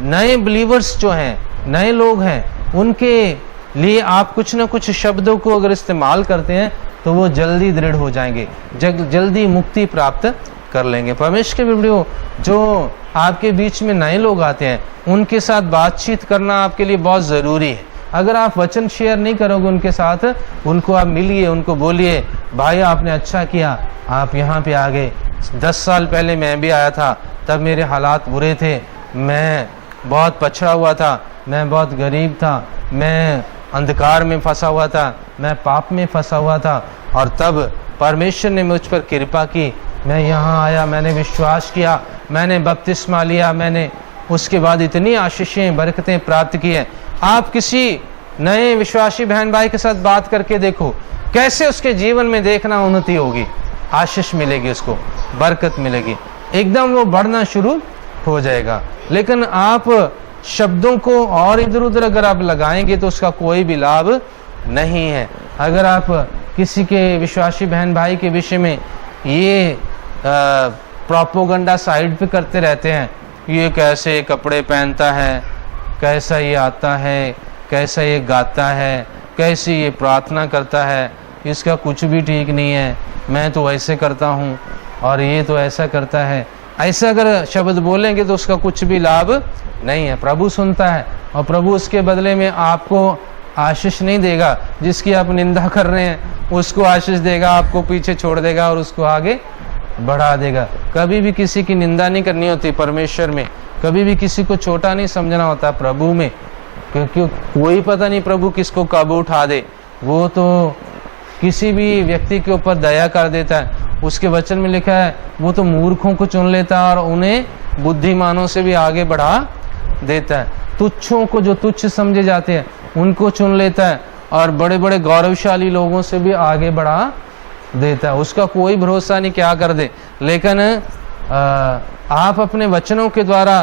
नए बिलीवर्स जो हैं, नए लोग हैं, उनके लिए आप कुछ ना कुछ शब्दों को अगर इस्तेमाल करते हैं तो वो जल्दी दृढ़ हो जाएंगे, जल्दी मुक्ति प्राप्त कर लेंगे। परमेश्वर के वीडियो, जो आपके बीच में नए लोग आते हैं उनके साथ बातचीत करना आपके लिए बहुत ज़रूरी है। अगर आप वचन शेयर नहीं करोगे उनके साथ, उनको आप मिलिए, उनको बोलिए, भाई आपने अच्छा किया, आप यहाँ पे आ गए। 10 साल पहले मैं भी आया था, तब मेरे हालात बुरे थे, मैं बहुत पछड़ा हुआ था, मैं बहुत गरीब था, मैं अंधकार में फंसा हुआ था, मैं पाप में फंसा हुआ था, और तब परमेश्वर ने मुझ पर कृपा की, मैं यहाँ आया, मैंने विश्वास किया, मैंने बपतिस्मा लिया, मैंने उसके बाद इतनी आशीषें बरकतें प्राप्त की हैं। आप किसी नए विश्वासी बहन भाई के साथ बात करके देखो, कैसे उसके जीवन में देखना उन्नति होगी, आशीष मिलेगी, उसको बरकत मिलेगी, एकदम वो बढ़ना शुरू हो जाएगा। लेकिन आप शब्दों को और इधर उधर अगर आप लगाएंगे तो उसका कोई भी लाभ नहीं है। अगर आप किसी के विश्वासी बहन भाई के विषय में ये प्रोपोगंडा साइड पे करते रहते हैं, ये कैसे कपड़े पहनता है, कैसा ये आता है, कैसा ये गाता है, कैसे ये प्रार्थना करता है, इसका कुछ भी ठीक नहीं है, मैं तो ऐसे करता हूँ और ये तो ऐसा करता है, ऐसा अगर शब्द बोलेंगे तो उसका कुछ भी लाभ नहीं है। प्रभु सुनता है और प्रभु उसके बदले में आपको आशीष नहीं देगा। जिसकी आप निंदा कर रहे हैं उसको आशीष देगा, आपको पीछे छोड़ देगा और उसको आगे बढ़ा देगा। कभी भी किसी की निंदा नहीं करनी होती परमेश्वर में, कभी भी किसी को छोटा नहीं समझना होता प्रभु में, क्योंकि कोई पता नहीं प्रभु किसको कब उठा दे, वो तो किसी भी व्यक्ति के ऊपर दया कर देता है। उसके वचन में लिखा है वो तो मूर्खों को चुन लेता है और उन्हें बुद्धिमानों से भी आगे बढ़ा देता है। तुच्छों को, जो तुच्छ समझे जाते हैं, उनको चुन लेता है और बड़े बड़े गौरवशाली लोगों से भी आगे बढ़ा देता है। उसका कोई भरोसा नहीं क्या कर दे। लेकिन आप अपने वचनों के द्वारा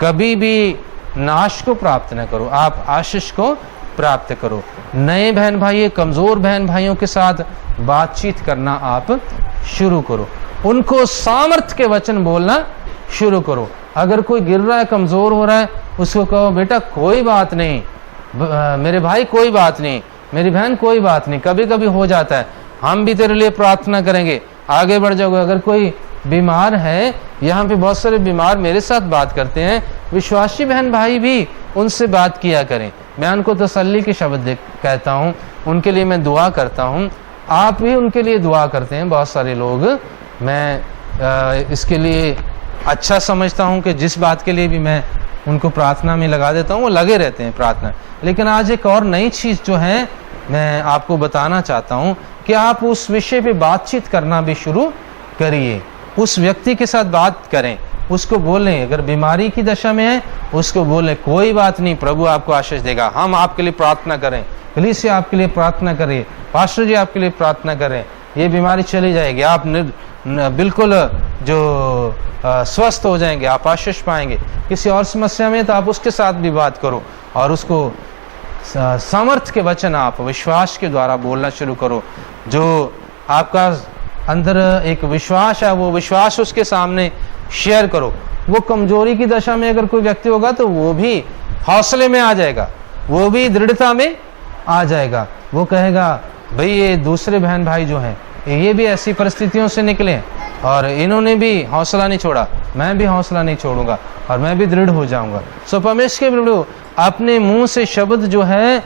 कभी भी नाश को प्राप्त न करो, आप आशीष को प्राप्त करो। नए बहन भाई, कमजोर बहन भाइयों के साथ बातचीत करना आप शुरू करो, उनको सामर्थ्य के वचन बोलना शुरू करो। अगर कोई गिर रहा है, कमजोर हो रहा है, उसको कहो बेटा कोई बात नहीं, मेरे भाई कोई बात नहीं, मेरी बहन कोई बात नहीं, कभी कभी हो जाता है, हम भी तेरे लिए प्रार्थना करेंगे, आगे बढ़ जाओगे। अगर कोई बीमार है, यहाँ पे बहुत सारे बीमार मेरे साथ बात करते हैं, विश्वासी बहन भाई भी उनसे बात किया करें। मैं उनको तसल्ली के शब्द कहता हूँ, उनके लिए मैं दुआ करता हूँ, आप भी उनके लिए दुआ करते हैं बहुत सारे लोग। मैं इसके लिए अच्छा समझता हूँ कि जिस बात के लिए भी मैं उनको प्रार्थना में लगा देता हूँ वो लगे रहते हैं प्रार्थना। लेकिन आज एक और नई चीज़ जो है मैं आपको बताना चाहता हूँ कि आप उस विषय पे बातचीत करना भी शुरू करिए। उस व्यक्ति के साथ बात करें, उसको बोलें, अगर बीमारी की दशा में है उसको बोलें कोई बात नहीं, प्रभु आपको आशीष देगा, हम आपके लिए प्रार्थना करें, कलीसिया आपके लिए प्रार्थना करें, पास्टर जी आपके लिए प्रार्थना करें, ये बीमारी चली जाएगी, आप बिल्कुल जो स्वस्थ हो जाएंगे, आप आशीष पाएंगे। किसी और समस्या में तो आप उसके साथ भी बात करो और उसको सामर्थ्य के वचन आप विश्वास के द्वारा बोलना शुरू करो। जो आपका अंदर एक विश्वास है वो विश्वास उसके सामने शेयर करो। वो कमजोरी की दशा में अगर कोई व्यक्ति होगा तो वो भी हौसले में आ जाएगा, वो भी दृढ़ता में आ जाएगा। वो कहेगा भाई ये दूसरे बहन भाई जो हैं ये भी ऐसी परिस्थितियों से निकले और इन्होंने भी हौसला नहीं छोड़ा, मैं भी हौसला नहीं छोड़ूंगा और मैं भी दृढ़ हो जाऊंगा। सो परमेश्वर के प्रभु अपने मुंह से शब्द जो है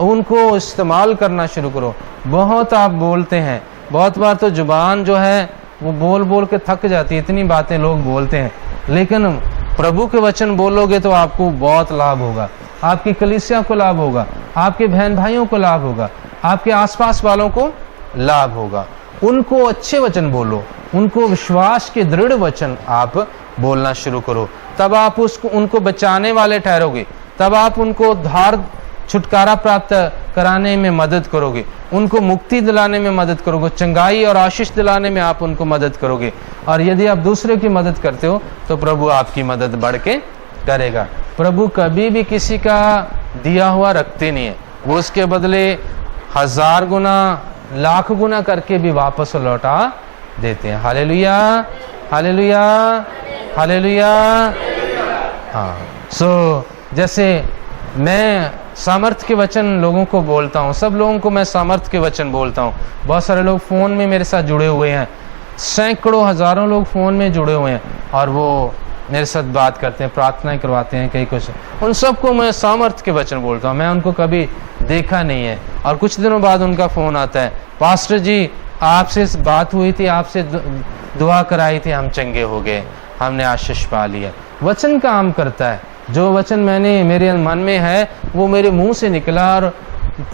उनको इस्तेमाल करना शुरू करो। बहुत आप बोलते हैं, बहुत बार तो जुबान जो है वो बोल बोल के थक जाती है, इतनी बातें लोग बोलते हैं। लेकिन प्रभु के वचन बोलोगे तो आपको बहुत लाभ होगा, आपकी कलीसिया को लाभ होगा, आपके बहन भाइयों को लाभ होगा, आपके आसपास वालों को लाभ होगा। उनको अच्छे वचन बोलो, उनको विश्वास के दृढ़ वचन आप बोलना शुरू करो, तब आप उनको बचाने वाले ठहरोगे, तब आप उनको धार छुटकारा प्राप्त कराने में मदद करोगे, उनको मुक्ति दिलाने में मदद करोगे, चंगाई और आशीष दिलाने में आप उनको मदद करोगे। और यदि आप दूसरे की मदद करते हो तो प्रभु आपकी मदद बढ़ के करेगा। प्रभु कभी भी किसी का दिया हुआ रखते नहीं है, वो उसके बदले 1000 गुना लाख गुना करके भी वापस लौटा देते हैं। Hallelujah, hallelujah, hallelujah. हाँ, जैसे मैं सामर्थ्य के वचन लोगों को बोलता हूँ, सब लोगों को मैं सामर्थ्य के वचन बोलता हूँ। बहुत सारे लोग फ़ोन में मेरे साथ जुड़े हुए हैं, सैकड़ों हज़ारों लोग फ़ोन में जुड़े हुए हैं और वो मेरे साथ बात करते हैं, प्रार्थनाएं करवाते हैं, कई कुछ। उन सबको मैं सामर्थ्य के वचन बोलता हूँ। मैं उनको कभी देखा नहीं है और कुछ दिनों बाद उनका फ़ोन आता है, पास्टर जी आपसे बात हुई थी, आपसे दुआ कराई थी, हम चंगे हो गए, हमने आशीष पा लिया। वचन काम करता है, जो वचन मेरे मन में है वो मेरे मुंह से निकला और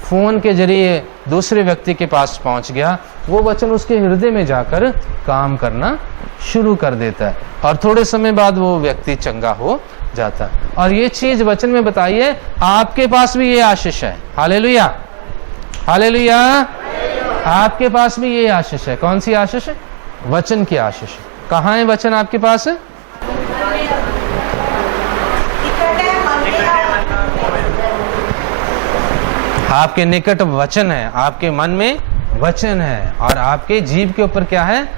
फ़ोन के जरिए दूसरे व्यक्ति के पास पहुंच गया, वो वचन उसके हृदय में जाकर काम करना शुरू कर देता है और थोड़े समय बाद वो व्यक्ति चंगा हो जाता है। और ये चीज़ वचन में बताई है, आपके पास भी ये आशीष है। Hallelujah, hallelujah. आपके पास भी ये आशीष है। कौन सी आशीष है? वचन की आशीष। कहाँ है वचन आपके पास? आपके निकट वचन है, आपके मन में वचन है और आपके जीभ के ऊपर क्या है?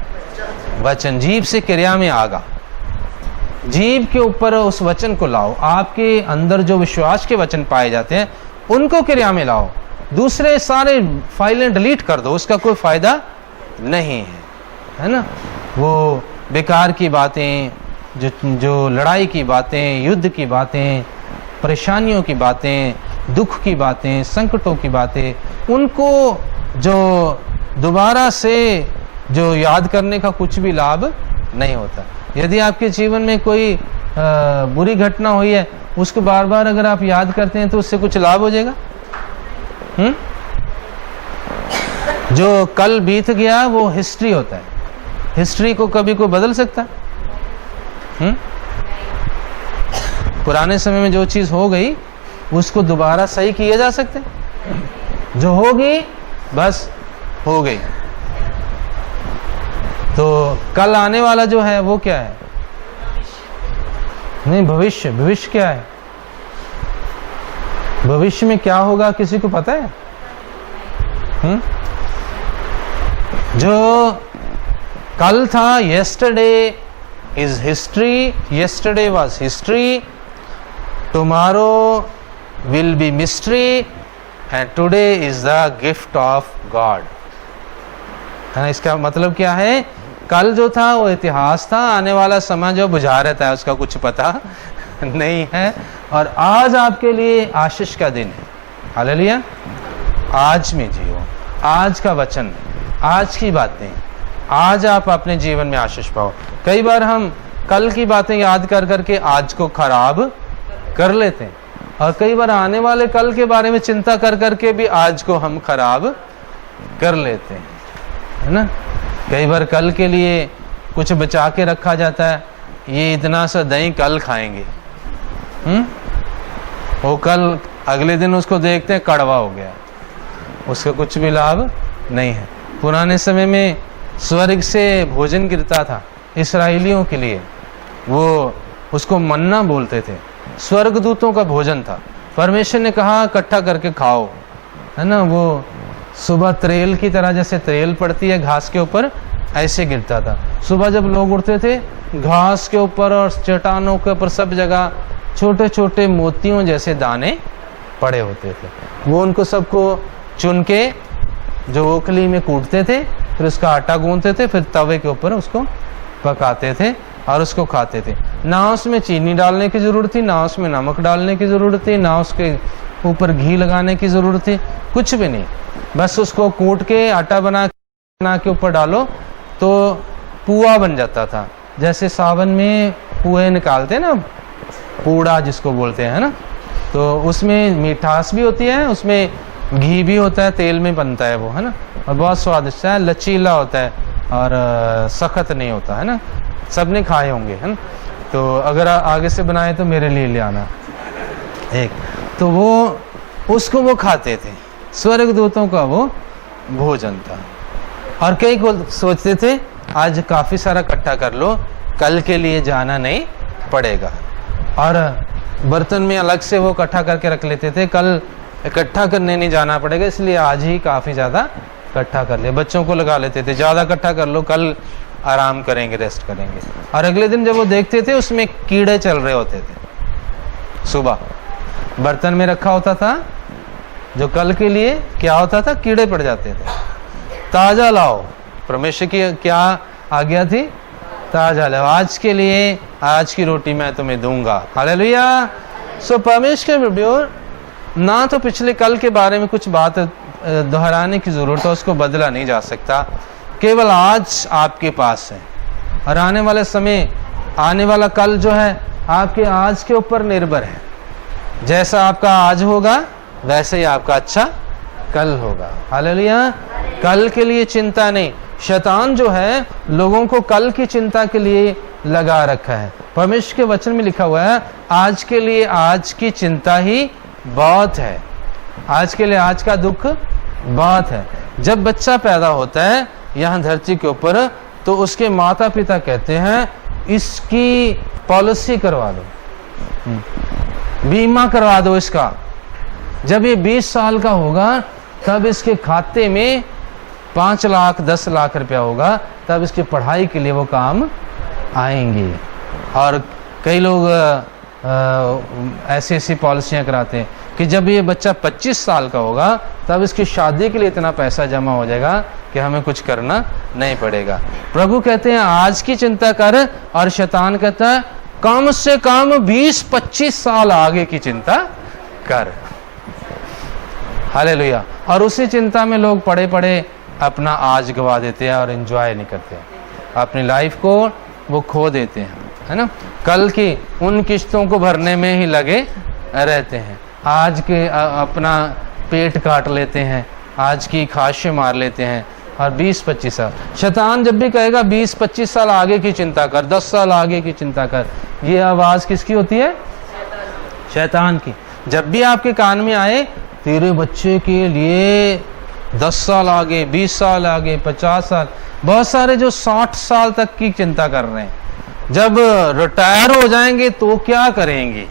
वचन। जीभ से क्रिया में आगा, जीभ के ऊपर उस वचन को लाओ। आपके अंदर जो विश्वास के वचन पाए जाते हैं उनको क्रिया में लाओ। दूसरे सारे फाइलें डिलीट कर दो, उसका कोई फायदा नहीं है ना। वो बेकार की बातें, जो लड़ाई की बातें, युद्ध की बातें, परेशानियों की बातें, दुख की बातें, संकटों की बातें, उनको जो दोबारा से जो याद करने का कुछ भी लाभ नहीं होता। यदि आपके जीवन में कोई बुरी घटना हुई है, उसको बार बार अगर आप याद करते हैं तो उससे कुछ लाभ हो जाएगा? जो कल बीत गया वो हिस्ट्री होता है। हिस्ट्री को कभी कोई बदल सकता है? पुराने समय में जो चीज हो गई उसको दोबारा सही किया जा सकता है? जो होगी बस हो गई। तो कल आने वाला जो है वो क्या है? नहीं, भविष्य। भविष्य क्या है? भविष्य में क्या होगा किसी को पता है? जो कल था, yesterday is history, yesterday was history, tomorrow will be mystery and today is the gift of God। है ना? इसका मतलब क्या है? कल जो था वो इतिहास था, आने वाला समय जो बुझा रहता है उसका कुछ पता नहीं है, और आज आपके लिए आशीष का दिन है। हालेलुया। आज में जियो, आज का वचन, आज की बातें, आज आप अपने जीवन में आशीष पाओ। कई बार हम कल की बातें याद कर करके आज को खराब कर लेते हैं, और कई बार आने वाले कल के बारे में चिंता कर करके भी आज को हम खराब कर लेते हैं, है ना? कई बार कल के लिए कुछ बचा के रखा जाता है, ये इतना सा दही कल खाएंगे, वो कल अगले दिन उसको देखते हैं कड़वा हो गया, उसका कुछ भी लाभ नहीं है। पुराने समय में स्वर्ग से भोजन गिरता था इस्राएलियों के लिए, वो उसको मन्ना बोलते थे, स्वर्गदूतों का भोजन था। परमेश्वर ने कहा इकट्ठा करके खाओ, है ना? वो सुबह त्रेल की तरह, जैसे त्रेल पड़ती है घास के ऊपर, ऐसे गिरता था। सुबह जब लोग उठते थे, घास के ऊपर और चट्टानों के ऊपर सब जगह छोटे छोटे मोतियों जैसे दाने पड़े होते थे। वो उनको सबको चुन के जो ओखली में कूटते थे, फिर उसका आटा गूंथते थे, फिर तवे के ऊपर उसको पकाते थे और उसको खाते थे। ना उसमें चीनी डालने की ज़रूरत थी, ना उसमें नमक डालने की ज़रूरत थी, ना उसके ऊपर घी लगाने की ज़रूरत थी, कुछ भी नहीं। बस उसको कूट के आटा बना के ऊपर डालो तो पुआ बन जाता था। जैसे सावन में पुए निकालते हैं ना, पूड़ा जिसको बोलते हैं ना, तो उसमें मिठास भी होती है, उसमें घी भी होता है, तेल में बनता है वो, है ना? और बहुत स्वादिष्ट है, लचीला होता है और सख्त नहीं होता, है ना? सबने खाए होंगे, है ना? तो अगर आगे से बनाए तो मेरे लिए ले आना एक। तो वो उसको वो खाते थे, स्वर्गदूतों का वो भोजन था। और कई को सोचते थे आज काफ़ी सारा इकट्ठा कर लो, कल के लिए जाना नहीं पड़ेगा, और बर्तन में अलग से वो इकट्ठा करके रख लेते थे, कल इकट्ठा करने नहीं जाना पड़ेगा, इसलिए आज ही काफ़ी ज़्यादा इकट्ठा कर ले। बच्चों को लगा लेते थे, ज़्यादा इकट्ठा कर लो, कल आराम करेंगे, रेस्ट करेंगे। और अगले दिन जब वो देखते थे उसमें कीड़े चल रहे होते थे। सुबह बर्तन में रखा होता था जो कल के लिए क्या होता था, कीड़े पड़ जाते थे। ताज़ा लाओ, परमेश्वर की क्या आज्ञा थी? ताज़ा लाओ, आज के लिए आज की रोटी मैं तुम्हें दूंगा। हालेलुया। सो परमेश्वर के बेटियों, ना तो पिछले कल के बारे में कुछ बात दोहराने की ज़रूरत है, उसको बदला नहीं जा सकता, केवल आज आपके पास है। और आने वाले समय, आने वाला कल जो है आपके आज के ऊपर निर्भर है। जैसा आपका आज होगा वैसे ही आपका अच्छा कल होगा। हालेलुया। कल के लिए चिंता नहीं। शैतान जो है लोगों को कल की चिंता के लिए लगा रखा है। परमेश्वर के वचन में लिखा हुआ है आज के लिए आज की चिंता ही बहुत है, आज के लिए आज का दुख बहुत है। जब बच्चा पैदा होता है यहाँ धरती के ऊपर, तो उसके माता पिता कहते हैं इसकी पॉलिसी करवा दो, बीमा करवा दो इसका। जब ये 20 साल का होगा तब इसके खाते में 5 लाख 10 लाख रुपया होगा, तब इसकी पढ़ाई के लिए वो काम आएंगे। और कई लोग ऐसी ऐसी पॉलिसियाँ कराते हैं कि जब ये बच्चा 25 साल का होगा तब इसकी शादी के लिए इतना पैसा जमा हो जाएगा कि हमें कुछ करना नहीं पड़ेगा। प्रभु कहते हैं आज की चिंता कर, और शैतान कहता है कम से कम 20-25 साल आगे की चिंता कर। हालेलुया। और उसी चिंता में लोग पड़े पड़े अपना आज गवा देते हैं और एंजॉय नहीं करते, अपनी लाइफ को वो खो देते हैं, है ना? कल की उन किश्तों को भरने में ही लगे रहते हैं, आज के अपना पेट काट लेते हैं, आज की खाशे मार लेते हैं और 20-25 साल। शैतान जब भी कहेगा 20-25 साल आगे की चिंता कर, 10 साल आगे की चिंता कर, ये आवाज़ किसकी होती है? शैतान की। जब भी आपके कान में आए तेरे बच्चे के लिए 10 साल आगे, 20 साल आगे, 50 साल, बहुत सारे जो 60 साल तक की चिंता कर रहे हैं, जब रिटायर हो जाएंगे तो क्या करेंगे?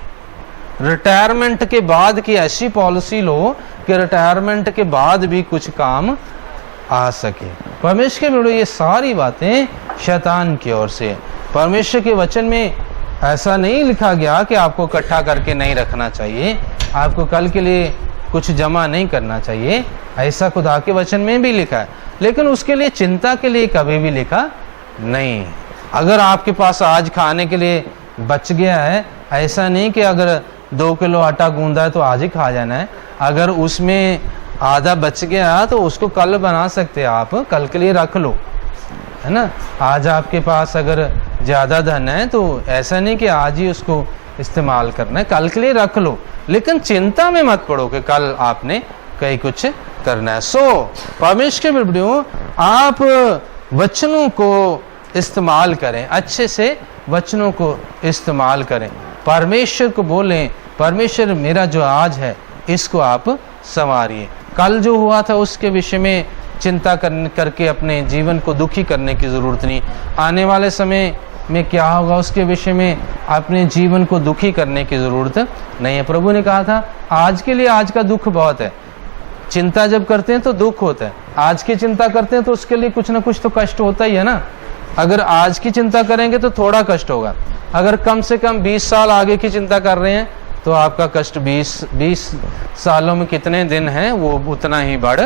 रिटायरमेंट के बाद की ऐसी पॉलिसी लो कि रिटायरमेंट के बाद भी कुछ काम आ सके। परमेश्वर के बेटे, ये सारी बातें शैतान की ओर से। परमेश्वर के वचन में ऐसा नहीं लिखा गया कि आपको इकट्ठा करके नहीं रखना चाहिए, आपको कल के लिए कुछ जमा नहीं करना चाहिए, ऐसा खुदा के वचन में भी लिखा है, लेकिन उसके लिए चिंता के लिए कभी भी लिखा नहीं। अगर आपके पास आज खाने के लिए बच गया है, ऐसा नहीं कि अगर 2 किलो आटा गूंदा है तो आज ही खा जाना है। अगर उसमें आधा बच गया तो उसको कल बना सकते हैं, आप कल के लिए रख लो, है ना। आज आपके पास अगर ज़्यादा धन है तो ऐसा नहीं कि आज ही उसको इस्तेमाल करना है, कल के लिए रख लो, लेकिन चिंता में मत पड़ो कि कल आपने कहीं कुछ करना है। परमेश्वर के बेटियों, आप वचनों को इस्तेमाल करें, अच्छे से वचनों को इस्तेमाल करें, परमेश्वर को बोलें, परमेश्वर मेरा जो आज है इसको आप संवारिए। कल जो हुआ था उसके विषय में चिंता करके अपने जीवन को दुखी करने की ज़रूरत नहीं। आने वाले समय में क्या होगा उसके विषय में अपने जीवन को दुखी करने की ज़रूरत नहीं है। प्रभु ने कहा था आज के लिए आज का दुख बहुत है। चिंता जब करते हैं तो दुख होता है, आज की चिंता करते हैं तो उसके लिए कुछ ना कुछ तो कष्ट होता ही है ना। अगर आज की चिंता करेंगे तो थोड़ा कष्ट होगा, अगर कम से कम 20 साल आगे की चिंता कर रहे हैं तो आपका कष्ट 20 सालों में कितने दिन हैं वो उतना ही बढ़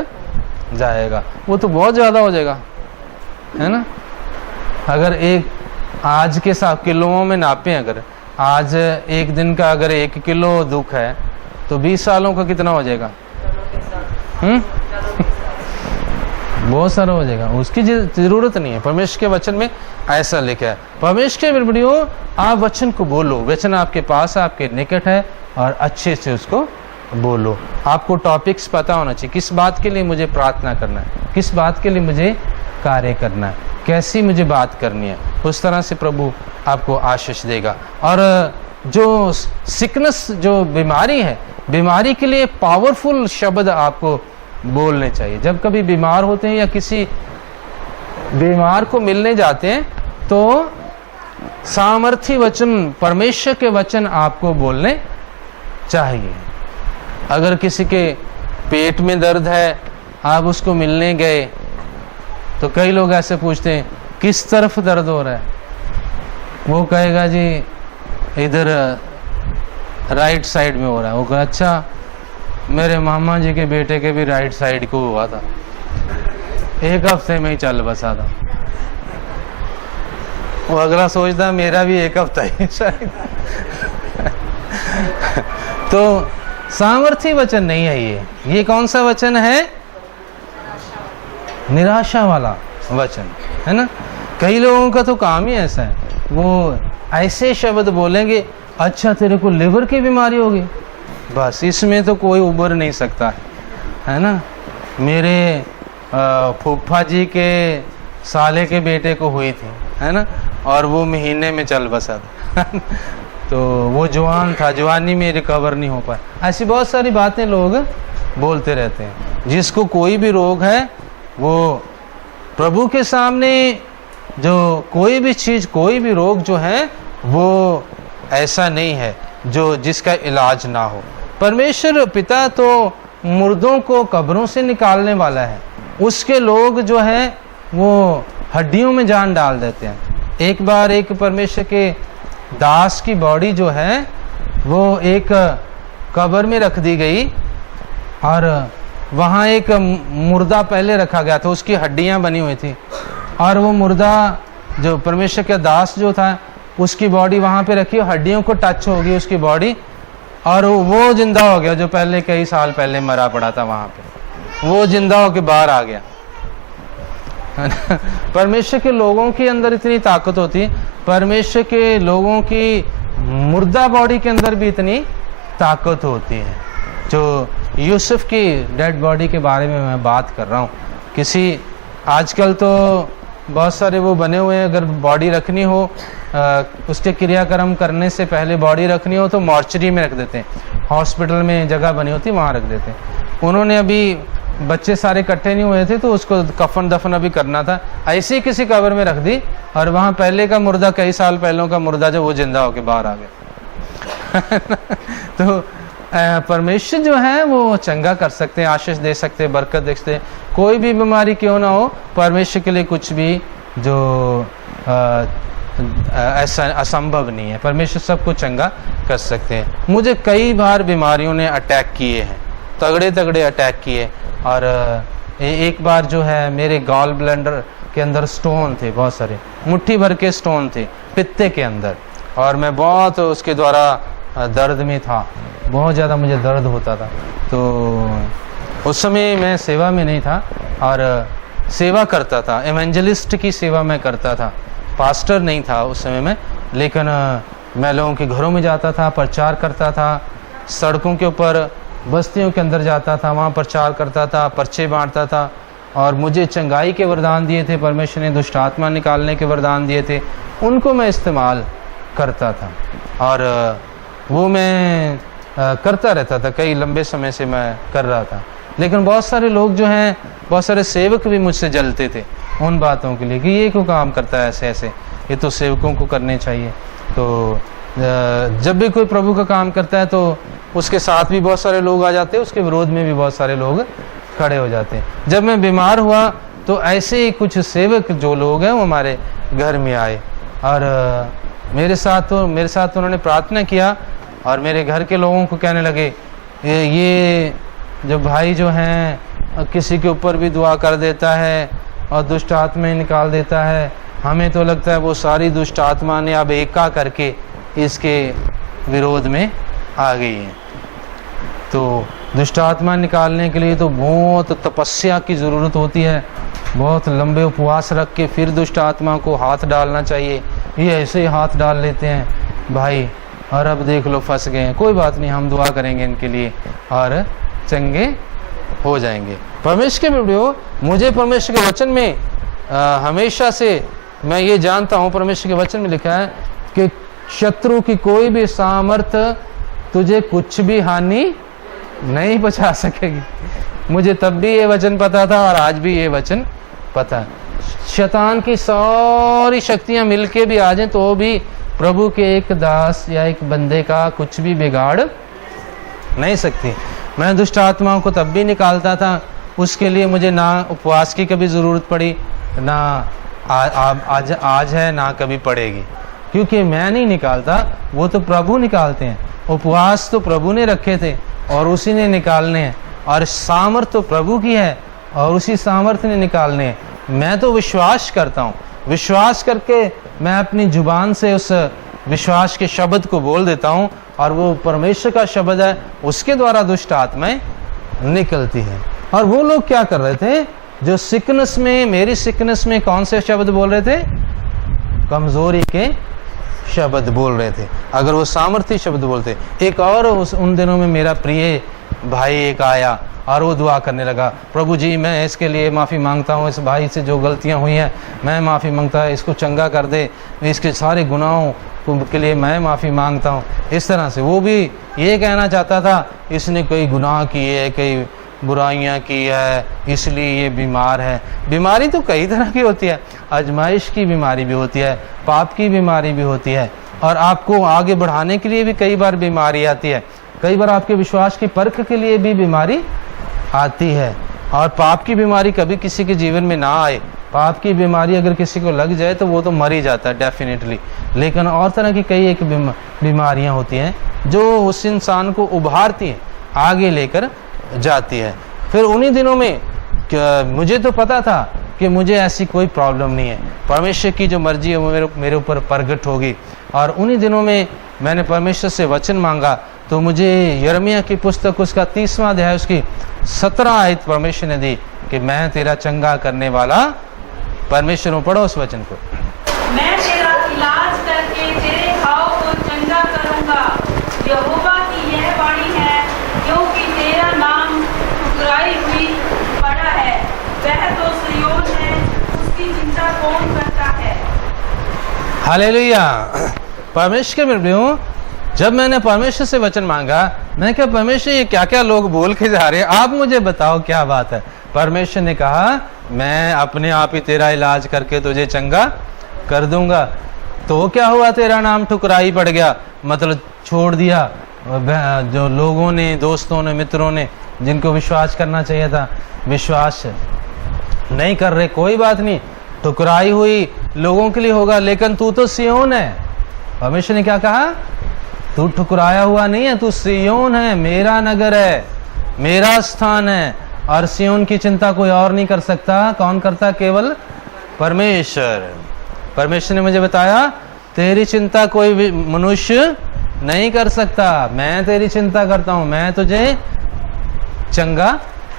जाएगा, वो तो बहुत ज़्यादा हो जाएगा, है ना। अगर एक आज के हिसाब किलोओं में नापें, अगर आज एक दिन का अगर 1 किलो दुख है तो 20 सालों का कितना हो जाएगा? बहुत सारा हो जाएगा, उसकी जरूरत नहीं है। परमेश्वर के वचन में ऐसा लिखा है। परमेश्वर के बेटियों, आप वचन को बोलो, वचन आपके पास, आपके निकट है, और अच्छे से उसको बोलो। आपको टॉपिक्स पता होना चाहिए, किस बात के लिए मुझे प्रार्थना करना है, किस बात के लिए मुझे कार्य करना है, कैसी मुझे बात करनी है, उस तरह से प्रभु आपको आशीष देगा। और जो सिकनेस, जो बीमारी है, बीमारी के लिए पावरफुल शब्द आपको बोलने चाहिए। जब कभी बीमार होते हैं या किसी बीमार को मिलने जाते हैं तो सामर्थी वचन, परमेश्वर के वचन आपको बोलने चाहिए। अगर किसी के पेट में दर्द है, आप उसको मिलने गए तो कई लोग ऐसे पूछते हैं किस तरफ दर्द हो रहा है, वो कहेगा जी इधर राइट साइड में हो रहा है। वो कहा अच्छा, मेरे मामा जी के बेटे के भी राइट साइड को हुआ था, 1 हफ्ते में ही चल बसा था। वो अगला सोचता मेरा भी 1 हफ्ता ही शायद। तो सामर्थी वचन नहीं है ये कौन सा वचन है? निराशा वाला वचन, है ना। कई लोगों का तो काम ही ऐसा है, वो ऐसे शब्द बोलेंगे, अच्छा तेरे को लिवर की बीमारी होगी, बस इसमें तो कोई उबर नहीं सकता है ना। मेरे फूफा जी के साले के बेटे को हुई थी, है ना, और वो महीने में चल बसा था। तो वो जवान था, जवानी में रिकवर नहीं हो पाया। ऐसी बहुत सारी बातें लोग बोलते रहते हैं। जिसको कोई भी रोग है वो प्रभु के सामने, जो कोई भी चीज़, कोई भी रोग जो है वो ऐसा नहीं है जो जिसका इलाज ना हो। परमेश्वर पिता तो मुर्दों को कब्रों से निकालने वाला है, उसके लोग जो हैं वो हड्डियों में जान डाल देते हैं। एक बार एक परमेश्वर के दास की बॉडी जो है वो एक कब्र में रख दी गई, और वहाँ एक मुर्दा पहले रखा गया था, उसकी हड्डियाँ बनी हुई थी, और वो मुर्दा जो परमेश्वर का दास जो था उसकी बॉडी वहाँ पे रखी, हड्डियों को टच होगी उसकी बॉडी, और वो जिंदा हो गया जो पहले कई साल पहले मरा पड़ा था वहाँ पे, वो जिंदा होके बाहर आ गया। परमेश्वर के लोगों के अंदर इतनी ताकत होती है, परमेश्वर के लोगों की मुर्दा बॉडी के अंदर भी इतनी ताकत होती है। जो यूसुफ की डेड बॉडी के बारे में मैं बात कर रहा हूँ। किसी आजकल तो बहुत सारे वो बने हुए हैं, अगर बॉडी रखनी हो उसके क्रियाक्रम करने से पहले बॉडी रखनी हो तो मॉर्चरी में रख देते हैं, हॉस्पिटल में जगह बनी होती है वहाँ रख देते हैं। उन्होंने अभी बच्चे सारे इकट्ठे नहीं हुए थे तो उसको कफन दफन अभी करना था, ऐसे ही किसी कब्र में रख दी और वहाँ पहले का मुर्दा, कई साल पहलों का मुर्दा जो वो जिंदा होके बाहर आ गया। तो परमेश्वर जो है वो चंगा कर सकते हैं, आशीष दे सकते हैं, बरकत दे सकते हैं। कोई भी बीमारी क्यों ना हो, परमेश्वर के लिए कुछ भी जो ऐसा असंभव नहीं है। परमेश्वर सबको चंगा कर सकते हैं। मुझे कई बार बीमारियों ने अटैक किए हैं, तगड़े तगड़े अटैक किए। और एक बार जो है मेरे गॉल ब्लैंडर के अंदर स्टोन थे, बहुत सारे मुट्ठी भर के स्टोन थे पित्ते के अंदर, और मैं बहुत उसके द्वारा दर्द में था, बहुत ज़्यादा मुझे दर्द होता था। तो उस समय मैं सेवा में नहीं था और सेवा करता था, एवेंजलिस्ट की सेवा मैं करता था, पास्टर नहीं था उस समय में, लेकिन मैं लोगों के घरों में जाता था, प्रचार करता था, सड़कों के ऊपर बस्तियों के अंदर जाता था, वहाँ प्रचार करता था, पर्चे बांटता था। और मुझे चंगाई के वरदान दिए थे, परमेश्वर ने दुष्ट आत्मा निकालने के वरदान दिए थे, उनको मैं इस्तेमाल करता था और वो मैं करता रहता था, कई लंबे समय से मैं कर रहा था। लेकिन बहुत सारे लोग जो हैं, बहुत सारे सेवक भी मुझसे जलते थे उन बातों के लिए कि ये क्यों काम करता है ऐसे ऐसे, ये तो सेवकों को करने चाहिए। तो जब भी कोई प्रभु का काम करता है तो उसके साथ भी बहुत सारे लोग आ जाते हैं, उसके विरोध में भी बहुत सारे लोग खड़े हो जाते हैं। जब मैं बीमार हुआ तो ऐसे ही कुछ सेवक जो लोग हैं वो हमारे घर में आए और मेरे साथ उन्होंने प्रार्थना किया और मेरे घर के लोगों को कहने लगे ये जो भाई जो हैं किसी के ऊपर भी दुआ कर देता है और दुष्ट आत्माएं निकाल देता है, हमें तो लगता है वो सारी दुष्ट आत्मा ने अब एका करके इसके विरोध में आ गई है। तो दुष्ट आत्मा निकालने के लिए तो बहुत तपस्या की ज़रूरत होती है, बहुत लंबे उपवास रख के फिर दुष्ट आत्मा को हाथ डालना चाहिए। ये ऐसे ही हाथ डाल लेते हैं भाई और अब देख लो फंस गए हैं। कोई बात नहीं, हम दुआ करेंगे इनके लिए और चंगे हो जाएंगे। परमेश्वर के वीडियो, मुझे परमेश्वर के वचन में हमेशा से मैं ये जानता हूँ, परमेश्वर के वचन में लिखा है कि शत्रु की कोई भी सामर्थ्य तुझे कुछ भी हानि नहीं पहुंचा सकेगी। मुझे तब भी ये वचन पता था और आज भी ये वचन पता है। शैतान की सारी शक्तियां मिलके भी आ जाएं तो भी प्रभु के एक दास या एक बंदे का कुछ भी बिगाड़ नहीं सकती। मैं दुष्ट आत्माओं को तब भी निकालता था, उसके लिए मुझे ना उपवास की कभी ज़रूरत पड़ी, ना आज है ना कभी पड़ेगी, क्योंकि मैं नहीं निकालता, वो तो प्रभु निकालते हैं। उपवास तो प्रभु ने रखे थे और उसी ने निकालने हैं और सामर्थ तो प्रभु की है और उसी सामर्थ्य ने निकालने हैं। मैं तो विश्वास करता हूँ, विश्वास करके मैं अपनी जुबान से उस विश्वास के शब्द को बोल देता हूँ और वो परमेश्वर का शब्द है, उसके द्वारा दुष्ट आत्माएं निकलती हैं। और वो लोग क्या कर रहे थे जो सिकनेस में, मेरी सिकनेस में कौन से शब्द बोल रहे थे? कमजोरी के शब्द बोल रहे थे। अगर वो सामर्थ्य शब्द बोलते। एक और उन दिनों में मेरा प्रिय भाई एक आया और वो दुआ करने लगा, प्रभु जी मैं इसके लिए माफ़ी मांगता हूँ, इस भाई से जो गलतियाँ हुई हैं मैं माफ़ी मांगता है, इसको चंगा कर दे, इसके सारे गुनाहों के लिए मैं माफ़ी मांगता हूँ। इस तरह से वो भी ये कहना चाहता था इसने कई गुनाह किए है, कई बुराइयां की है, इसलिए ये बीमार है। बीमारी तो कई तरह की होती है, आजमाइश की बीमारी भी होती है, पाप की बीमारी भी होती है और आपको आगे बढ़ाने के लिए भी कई बार बीमारी आती है। कई बार आपके विश्वास की परख के लिए भी बीमारी आती है। और पाप की बीमारी कभी किसी के जीवन में ना आए, पाप की बीमारी अगर किसी को लग जाए तो वो तो मर ही जाता है डेफिनेटली। लेकिन और तरह की कई एक बीमारियां होती हैं जो उस इंसान को उभारती हैं, आगे लेकर जाती है। फिर उन्हीं दिनों में मुझे तो पता था कि मुझे ऐसी कोई प्रॉब्लम नहीं है, परमेश्वर की जो मर्जी है वो मेरे ऊपर प्रगट होगी। और उन्हीं दिनों में मैंने परमेश्वर से वचन मांगा तो मुझे यिर्मयाह की पुस्तक उसका 30वां अध्याय उसकी 17 आयत परमेश्वर ने दी कि मैं तेरा चंगा करने वाला परमेश्वर हूँ। पढ़ो उस वचन को। मैं तेरा इलाज करके तेरे घाव को चंगा करूंगा, यहोवा की यह वाणी है, क्योंकि तेरा नाम वह तो सिय्योन है, उसकी चिंता कौन करता है। हालेलुया। परमेश्वर के प्रियो, जब मैंने परमेश्वर से वचन मांगा, मैंने कहा परमेश्वर ये क्या क्या लोग बोल के जा रहे हैं, आप मुझे बताओ क्या बात है। परमेश्वर ने कहा मैं अपने आप ही तेरा इलाज करके तुझे चंगा कर दूंगा। तो क्या हुआ, तेरा नाम ठुकराई पड़ गया, मतलब छोड़ दिया। जो लोगों ने, दोस्तों ने, मित्रों ने, जिनको विश्वास करना चाहिए था, विश्वास नहीं कर रहे, कोई बात नहीं, ठुकराई हुई लोगों के लिए होगा, लेकिन तू तो सिय्योन है। परमेश्वर ने क्या कहा, तू ठुकराया हुआ नहीं है, तू सिय्योन है, मेरा नगर है, मेरा स्थान है, और सिय्योन की चिंता कोई और नहीं कर सकता। कौन करता, केवल परमेश्वर। परमेश्वर ने मुझे बताया तेरी चिंता कोई मनुष्य नहीं कर सकता, मैं तेरी चिंता करता हूं, मैं तुझे चंगा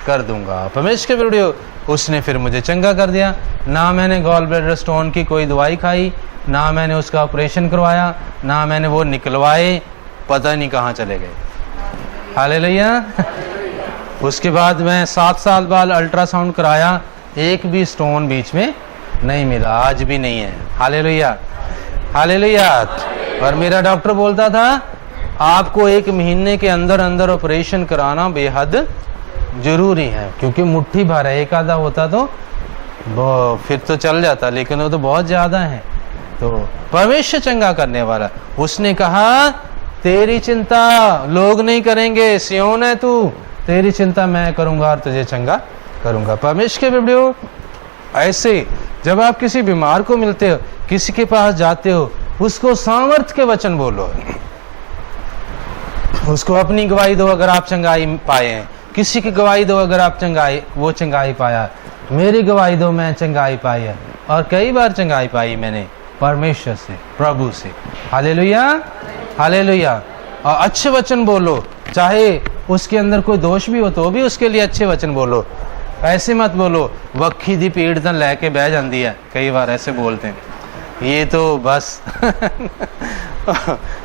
कर दूंगा। परमेश्वर के वीडियो, उसने फिर मुझे चंगा कर दिया। ना मैंने गॉल ब्लैडर स्टोन की कोई दवाई खाई, ना मैंने उसका ऑपरेशन करवाया, ना मैंने वो निकलवाए, पता नहीं कहाँ चले गए। हालेलुया। उसके बाद मैं 7 साल बाद अल्ट्रासाउंड कराया, एक भी स्टोन बीच में नहीं मिला, आज भी नहीं है। Hallelujah, hallelujah. और मेरा डॉक्टर बोलता था आपको 1 महीने के अंदर अंदर ऑपरेशन कराना बेहद जरूरी है, क्योंकि मुट्ठी भर है, एक आधा होता तो फिर तो चल जाता, लेकिन वो तो बहुत ज्यादा है। तो परमेश्वर चंगा करने वाला, उसने कहा तेरी चिंता लोग नहीं करेंगे, सिय्योन है तू, तेरी चिंता मैं करूंगा और तुझे चंगा करूंगा। परमेश्वर के वीडियो, ऐसे जब आप किसी बीमार को मिलते हो, किसी के पास जाते हो, उसको सामर्थ्य के वचन बोलो, उसको अपनी गवाही दो अगर आप चंगाई पाए हैं, किसी की गवाही दो अगर आप वो चंगाई पाया, मेरी गवाही दो मैं चंगाई पाई है, और कई बार चंगाई पाई मैंने परमेश्वर से, प्रभु से। Hallelujah, hallelujah. और अच्छे वचन बोलो, चाहे उसके अंदर कोई दोष भी हो तो भी उसके लिए अच्छे वचन बोलो। ऐसे मत बोलो वक्खी दी पीड़ तो लैके बह जाती है, कई बार ऐसे बोलते हैं, ये तो बस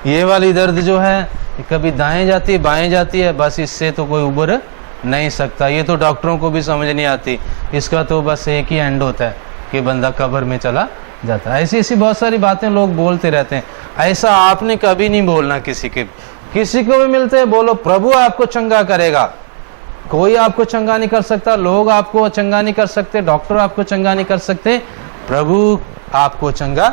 ये वाली दर्द जो है कभी दाएं जाती है बाएं जाती है, बस इससे तो कोई उबर नहीं सकता, ये तो डॉक्टरों को भी समझ नहीं आती, इसका तो बस एक ही एंड होता है कि बंदा कब्र में चला जाता है। ऐसी ऐसी बहुत सारी बातें लोग बोलते रहते हैं, ऐसा आपने कभी नहीं बोलना। किसी को भी मिलते हैं बोलो प्रभु आपको चंगा करेगा। कोई आपको चंगा नहीं कर सकता, लोग आपको चंगा नहीं कर सकते, डॉक्टर आपको चंगा नहीं कर सकते, प्रभु आपको चंगा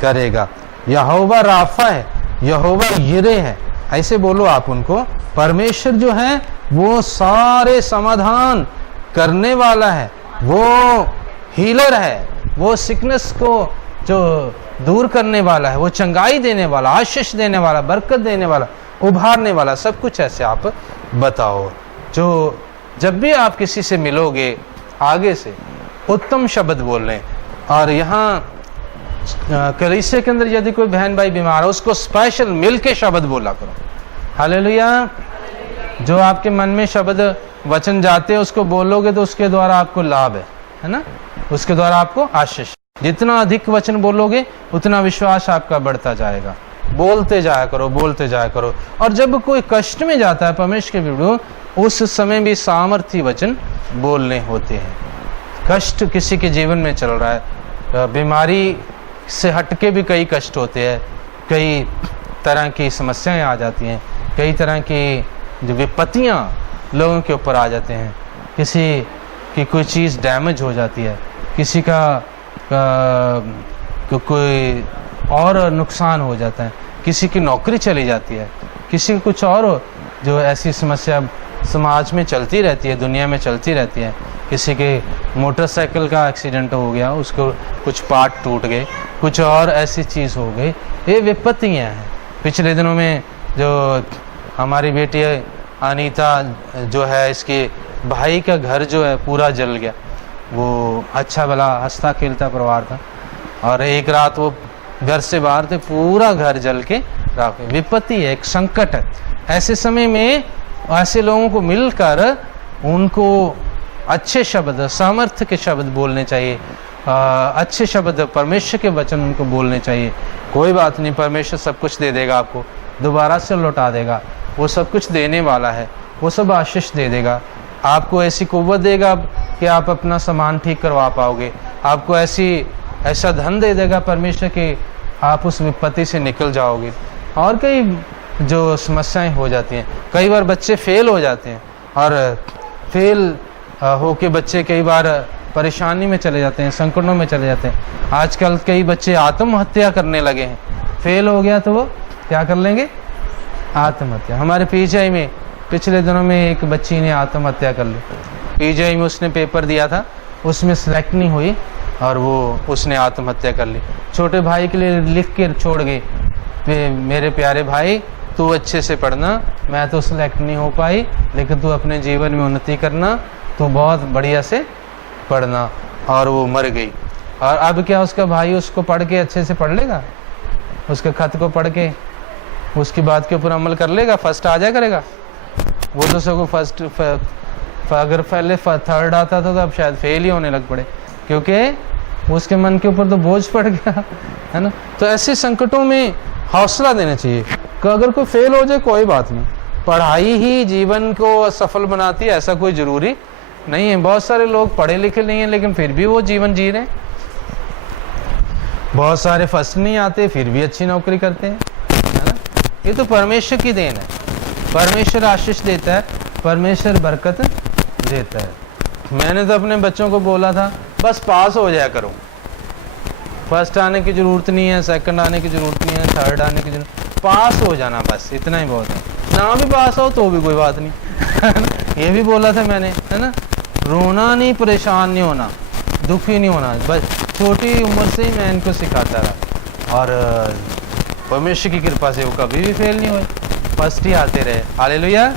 करेगा। यहोवा राफा है, यहोवा यिरे है, ऐसे बोलो आप उनको। परमेश्वर जो है वो सारे समाधान करने वाला है, वो हीलर है, वो सिकनेस को जो दूर करने वाला है, वो चंगाई देने वाला, आशीष देने वाला, बरकत देने वाला, उभारने वाला, सब कुछ ऐसे आप बताओ। जो जब भी आप किसी से मिलोगे आगे से उत्तम शब्द बोल लें। और यहाँ कलीसिया के अंदर यदि कोई बहन भाई बीमार है, उसको स्पेशल मिल के शब्द बोला करो। हालेलुया। जो आपके मन में शब्द वचन जाते हैं उसको बोलोगे तो उसके द्वारा आपको लाभ है ना, उसके द्वारा आपको आशीष। जितना अधिक वचन बोलोगे उतना विश्वास आपका बढ़ता जाएगा। बोलते जाया करो, बोलते जाया करो। और जब कोई कष्ट में जाता है परमेश्वर के वीडियो, उस समय भी सामर्थ्य वचन बोलने होते हैं। कष्ट किसी के जीवन में चल रहा है, बीमारी से हटके भी कई कष्ट होते हैं, कई तरह की समस्याएं आ जाती हैं, कई तरह की जो विपत्तियां लोगों के ऊपर आ जाते हैं। किसी की कोई चीज़ डैमेज हो जाती है, किसी का कोई और नुकसान हो जाता है, किसी की नौकरी चली जाती है, किसी की कुछ और जो ऐसी समस्या समाज में चलती रहती है, दुनिया में चलती रहती है। किसी के मोटरसाइकिल का एक्सीडेंट हो गया, उसको कुछ पार्ट टूट गए, कुछ और ऐसी चीज़ हो गई, ये विपत्तियाँ हैं। पिछले दिनों में जो हमारी बेटी अनीता जो है, इसके भाई का घर जो है पूरा जल गया। वो अच्छा भला हंसता खेलता परिवार था, और एक रात वो घर से बाहर थे, पूरा घर जल के राख। विपत्ति है, एक संकट है। ऐसे समय में ऐसे लोगों को मिलकर उनको अच्छे शब्द, सामर्थ्य के शब्द बोलने चाहिए, अच्छे शब्द, परमेश्वर के वचन उनको बोलने चाहिए। कोई बात नहीं, परमेश्वर सब कुछ दे देगा आपको, दोबारा से लौटा देगा। वो सब कुछ देने वाला है, वो सब आशीष दे देगा। आपको ऐसी कुव्वत देगा कि आप अपना सामान ठीक करवा पाओगे। आपको ऐसा धन दे देगा परमेश्वर कि आप उस विपत्ति से निकल जाओगे। और कई जो समस्याएं हो जाती हैं, कई बार बच्चे फेल हो जाते हैं और फेल होके बच्चे कई बार परेशानी में चले जाते हैं, संकटों में चले जाते हैं। आजकल कई बच्चे आत्महत्या करने लगे हैं। फेल हो गया तो वो क्या कर लेंगे? आत्महत्या। हमारे पीजीआई में पिछले दिनों में एक बच्ची ने आत्महत्या कर ली। पीजीआई में उसने पेपर दिया था, उसमें सेलेक्ट नहीं हुई और उसने आत्महत्या कर ली। छोटे भाई के लिए लिख के छोड़ गई, मेरे प्यारे भाई तू अच्छे से पढ़ना, मैं तो सेलेक्ट नहीं हो पाई, लेकिन तू अपने जीवन में उन्नति करना, तू बहुत बढ़िया से पढ़ना। और वो मर गई। और अब क्या उसका भाई उसको पढ़ के अच्छे से पढ़ लेगा? उसके खत को पढ़ के उसकी बात के ऊपर अमल कर लेगा? फर्स्ट आ जाया करेगा? वो तो सबको फर्स्ट, अगर पहले थर्ड आता था तो अब शायद फेल ही होने लग पड़े, क्योंकि उसके मन के ऊपर तो बोझ पड़ गया, है ना। तो ऐसे संकटों में हौसला देना चाहिए कि अगर कोई फेल हो जाए कोई बात नहीं, पढ़ाई ही जीवन को सफल बनाती है ऐसा कोई जरूरी नहीं है। बहुत सारे लोग पढ़े लिखे नहीं हैं लेकिन फिर भी वो जीवन जी रहे हैं। बहुत सारे फर्स्ट नहीं आते फिर भी अच्छी नौकरी करते हैं, है ना। ये तो परमेश्वर की देन है। परमेश्वर आशीष देता है, परमेश्वर बरकत देता है। मैंने तो अपने बच्चों को बोला था बस पास हो जाया करो, फर्स्ट आने की ज़रूरत नहीं है, सेकंड आने की ज़रूरत नहीं है, थर्ड आने की ज़रूरत, पास हो जाना बस, इतना ही बहुत है। ना भी पास हो तो भी कोई बात नहीं ये भी बोला था मैंने, है ना। रोना नहीं, परेशान नहीं होना, दुखी नहीं होना, बस छोटी उम्र से ही मैं इनको सिखाता रहा और परमेश्वर की कृपा से वो कभी भी फेल नहीं हुए, फर्स्ट ही आते रहे। हालेलुया।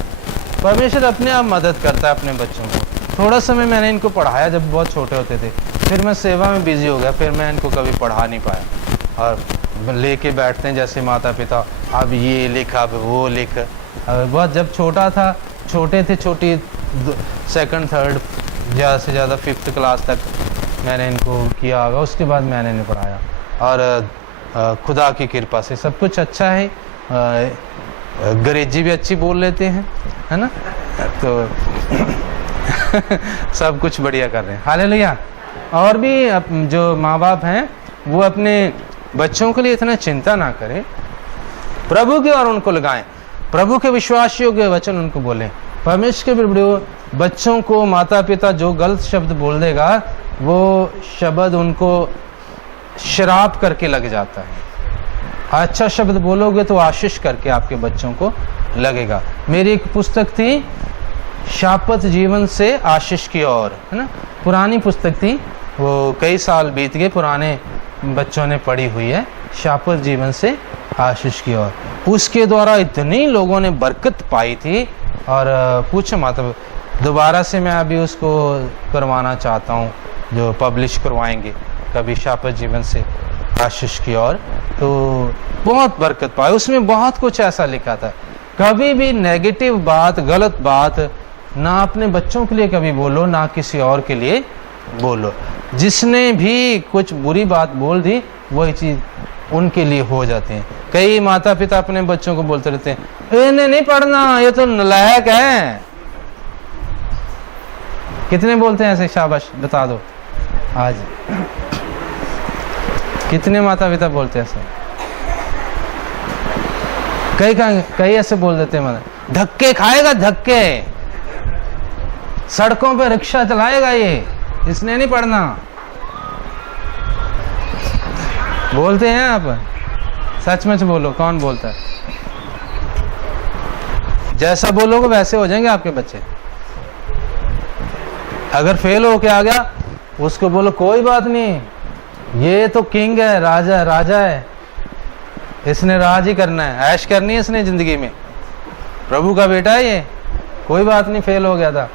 परमेश्वर अपने आप मदद करता है अपने बच्चों को। थोड़ा समय मैंने इनको पढ़ाया जब बहुत छोटे होते थे, फिर मैं सेवा में बिजी हो गया, फिर मैं इनको कभी पढ़ा नहीं पाया। और लेके बैठते हैं जैसे माता पिता, अब ये लिख, अब वो लिख। बहुत जब छोटे थे, छोटी सेकंड थर्ड ज़्यादा से ज़्यादा 5th क्लास तक मैंने इनको किया होगा, उसके बाद मैंने नहीं पढ़ाया। और खुदा की कृपा से सब कुछ अच्छा है। अंग्रेजी भी अच्छी बोल लेते हैं, है ना, तो सब कुछ बढ़िया कर रहे हैं। हालेलुया। और भी जो माँ बाप हैं वो अपने बच्चों के लिए इतना चिंता ना करें, प्रभु की ओर उनको लगाएं, प्रभु के विश्वास योग्य वचन उनको बोलें। परमेश्वर के वीडियो बच्चों को माता पिता जो गलत शब्द बोल देगा वो शब्द उनको श्राप करके लग जाता है। अच्छा शब्द बोलोगे तो आशीष करके आपके बच्चों को लगेगा। मेरी एक पुस्तक थी शापत जीवन से आशीष की ओर, है ना, पुरानी पुस्तक थी, वो कई साल बीत गए, पुराने बच्चों ने पढ़ी हुई है, शापत जीवन से आशीष की ओर। उसके द्वारा इतनी लोगों ने बरकत पाई थी और पूछो मत। दोबारा से मैं अभी उसको करवाना चाहता हूँ, जो पब्लिश करवाएंगे कभी, शापत जीवन से आशीष की ओर। तो बहुत बरकत पाई, उसमें बहुत कुछ ऐसा लिखा था। कभी भी नेगेटिव बात, गलत बात ना अपने बच्चों के लिए कभी बोलो, ना किसी और के लिए बोलो। जिसने भी कुछ बुरी बात बोल दी वही चीज़ उनके लिए हो जाते हैं। कई माता पिता अपने बच्चों को बोलते रहते हैं इन्हें नहीं पढ़ना, ये तो नालायक है। कितने बोलते हैं ऐसे? शाबाश, बता दो आज कितने माता पिता बोलते हैं ऐसे? कई ऐसे बोल देते हैं, मतलब धक्के खाएगा, धक्के सड़कों पे रिक्शा चलाएगा, ये इसने नहीं पढ़ना। बोलते हैं आप? सच में बोलो, कौन बोलता है? जैसा बोलोगे वैसे हो जाएंगे आपके बच्चे। अगर फेल हो के आ गया उसको बोलो कोई बात नहीं, ये तो किंग है, राजा है, इसने राज ही करना है, ऐश करनी है इसने जिंदगी में, प्रभु का बेटा है ये, कोई बात नहीं, फेल हो गया था,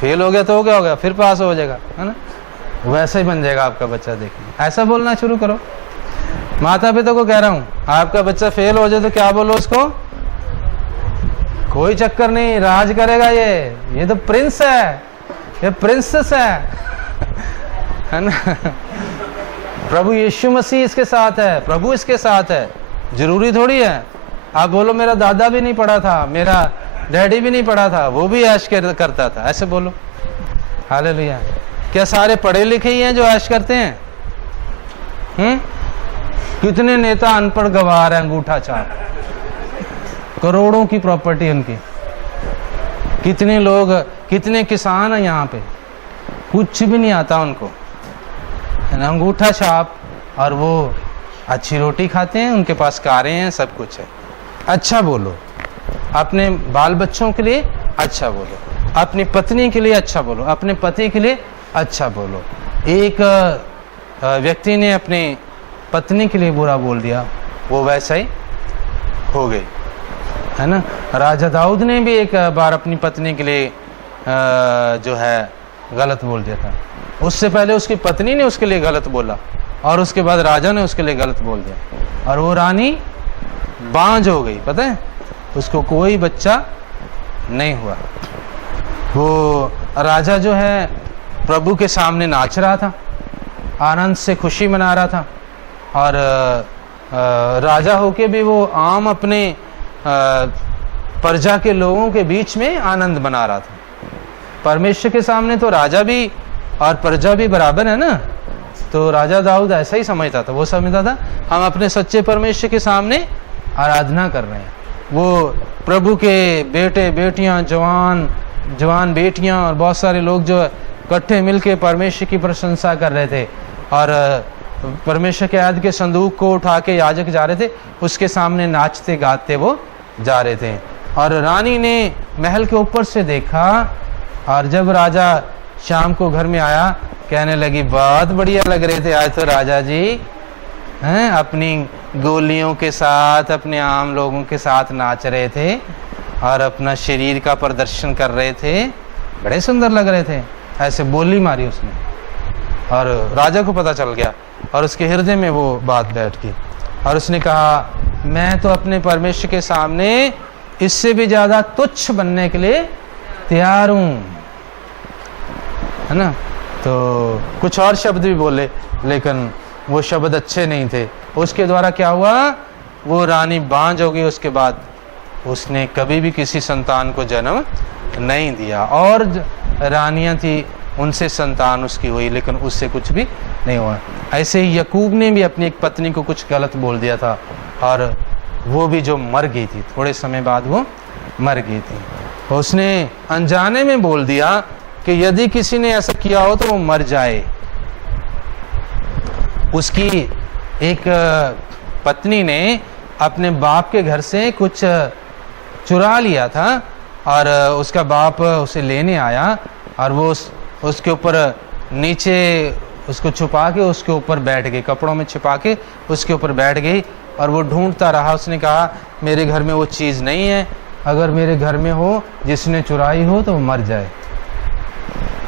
फेल हो गया तो हो गया, फिर पास हो जाएगा, है ना। वैसा ही बन जाएगा आपका बच्चा। देखिए, ऐसा बोलना शुरू करो। माता पिता को कह रहा हूँ, आपका बच्चा फेल हो जाए तो क्या बोलो उसको? कोई चक्कर नहीं, राज करेगा ये तो प्रिंस है, ये प्रिंसेस है ना। प्रभु यीशु मसीह इसके साथ है, प्रभु इसके साथ है। जरूरी थोड़ी है आप बोलो मेरा दादा भी नहीं पढ़ा था, मेरा डैडी भी नहीं पढ़ा था, वो भी ऐश करता था। ऐसे बोलो हालेलुया। क्या सारे पढ़े लिखे ही हैं जो ऐश करते हैं? कितने नेता अनपढ़ गवार हैं, अंगूठा छाप, करोड़ों की प्रॉपर्टी उनकी। कितने लोग, कितने किसान हैं यहाँ पे, कुछ भी नहीं आता उनको, अंगूठा छाप, और वो अच्छी रोटी खाते हैं, उनके पास कारें हैं, सब कुछ है। अच्छा बोलो, अपने बाल बच्चों के लिए अच्छा बोलो, अपनी पत्नी के लिए अच्छा बोलो, अपने पति के लिए अच्छा बोलो। एक व्यक्ति ने अपनी पत्नी के लिए बुरा बोल दिया, वो वैसा ही हो गई, है ना। राजा दाऊद ने भी एक बार अपनी पत्नी के लिए जो है गलत बोल दिया था। उससे पहले उसकी पत्नी ने उसके लिए गलत बोला, और उसके बाद राजा ने उसके लिए गलत बोल दिया, और वो रानी बांझ हो गई। पता है, उसको कोई बच्चा नहीं हुआ। वो राजा जो है प्रभु के सामने नाच रहा था, आनंद से खुशी मना रहा था, और राजा होके भी वो आम अपने प्रजा के लोगों के बीच में आनंद मना रहा था। परमेश्वर के सामने तो राजा भी और प्रजा भी बराबर है ना। तो राजा दाऊद ऐसा ही समझता था, वो समझता था हम अपने सच्चे परमेश्वर के सामने आराधना कर रहे हैं। वो प्रभु के बेटे बेटियां, जवान बेटियां और बहुत सारे लोग जो इकट्ठे मिलके परमेश्वर की प्रशंसा कर रहे थे, और परमेश्वर के याद के संदूक को उठा के याजक जा रहे थे, उसके सामने नाचते गाते वो जा रहे थे। और रानी ने महल के ऊपर से देखा, और जब राजा शाम को घर में आया, कहने लगी बहुत बढ़िया लग रहे थे आज तो राजा जी, हैं, अपनी गोलियों के साथ, अपने आम लोगों के साथ नाच रहे थे और अपना शरीर का प्रदर्शन कर रहे थे, बड़े सुंदर लग रहे थे। ऐसे बोली मारी उसने, और राजा को पता चल गया, और उसके हृदय में वो बात बैठ गई, और उसने कहा मैं तो अपने परमेश्वर के सामने इससे भी ज्यादा तुच्छ बनने के लिए तैयार हूं, है ना। तो कुछ और शब्द भी बोले, लेकिन वो शब्द अच्छे नहीं थे। उसके द्वारा क्या हुआ, वो रानी बांझ हो गई। उसके बाद उसने कभी भी किसी संतान को जन्म नहीं दिया, और रानियां थी उनसे संतान उसकी हुई, लेकिन उससे कुछ भी नहीं हुआ। ऐसे ही यकूब ने भी अपनी एक पत्नी को कुछ गलत बोल दिया था, और वो भी जो मर गई थी, थोड़े समय बाद वो मर गई थी। उसने अनजाने में बोल दिया कि यदि किसी ने ऐसा किया हो तो वो मर जाए। उसकी एक पत्नी ने अपने बाप के घर से कुछ चुरा लिया था, और उसका बाप उसे लेने आया, और वो उसके ऊपर नीचे उसको छुपा के उसके ऊपर बैठ गई, कपड़ों में छुपा के उसके ऊपर बैठ गई, और वो ढूंढता रहा। उसने कहा मेरे घर में वो चीज़ नहीं है, अगर मेरे घर में हो, जिसने चुराई हो तो वो मर जाए।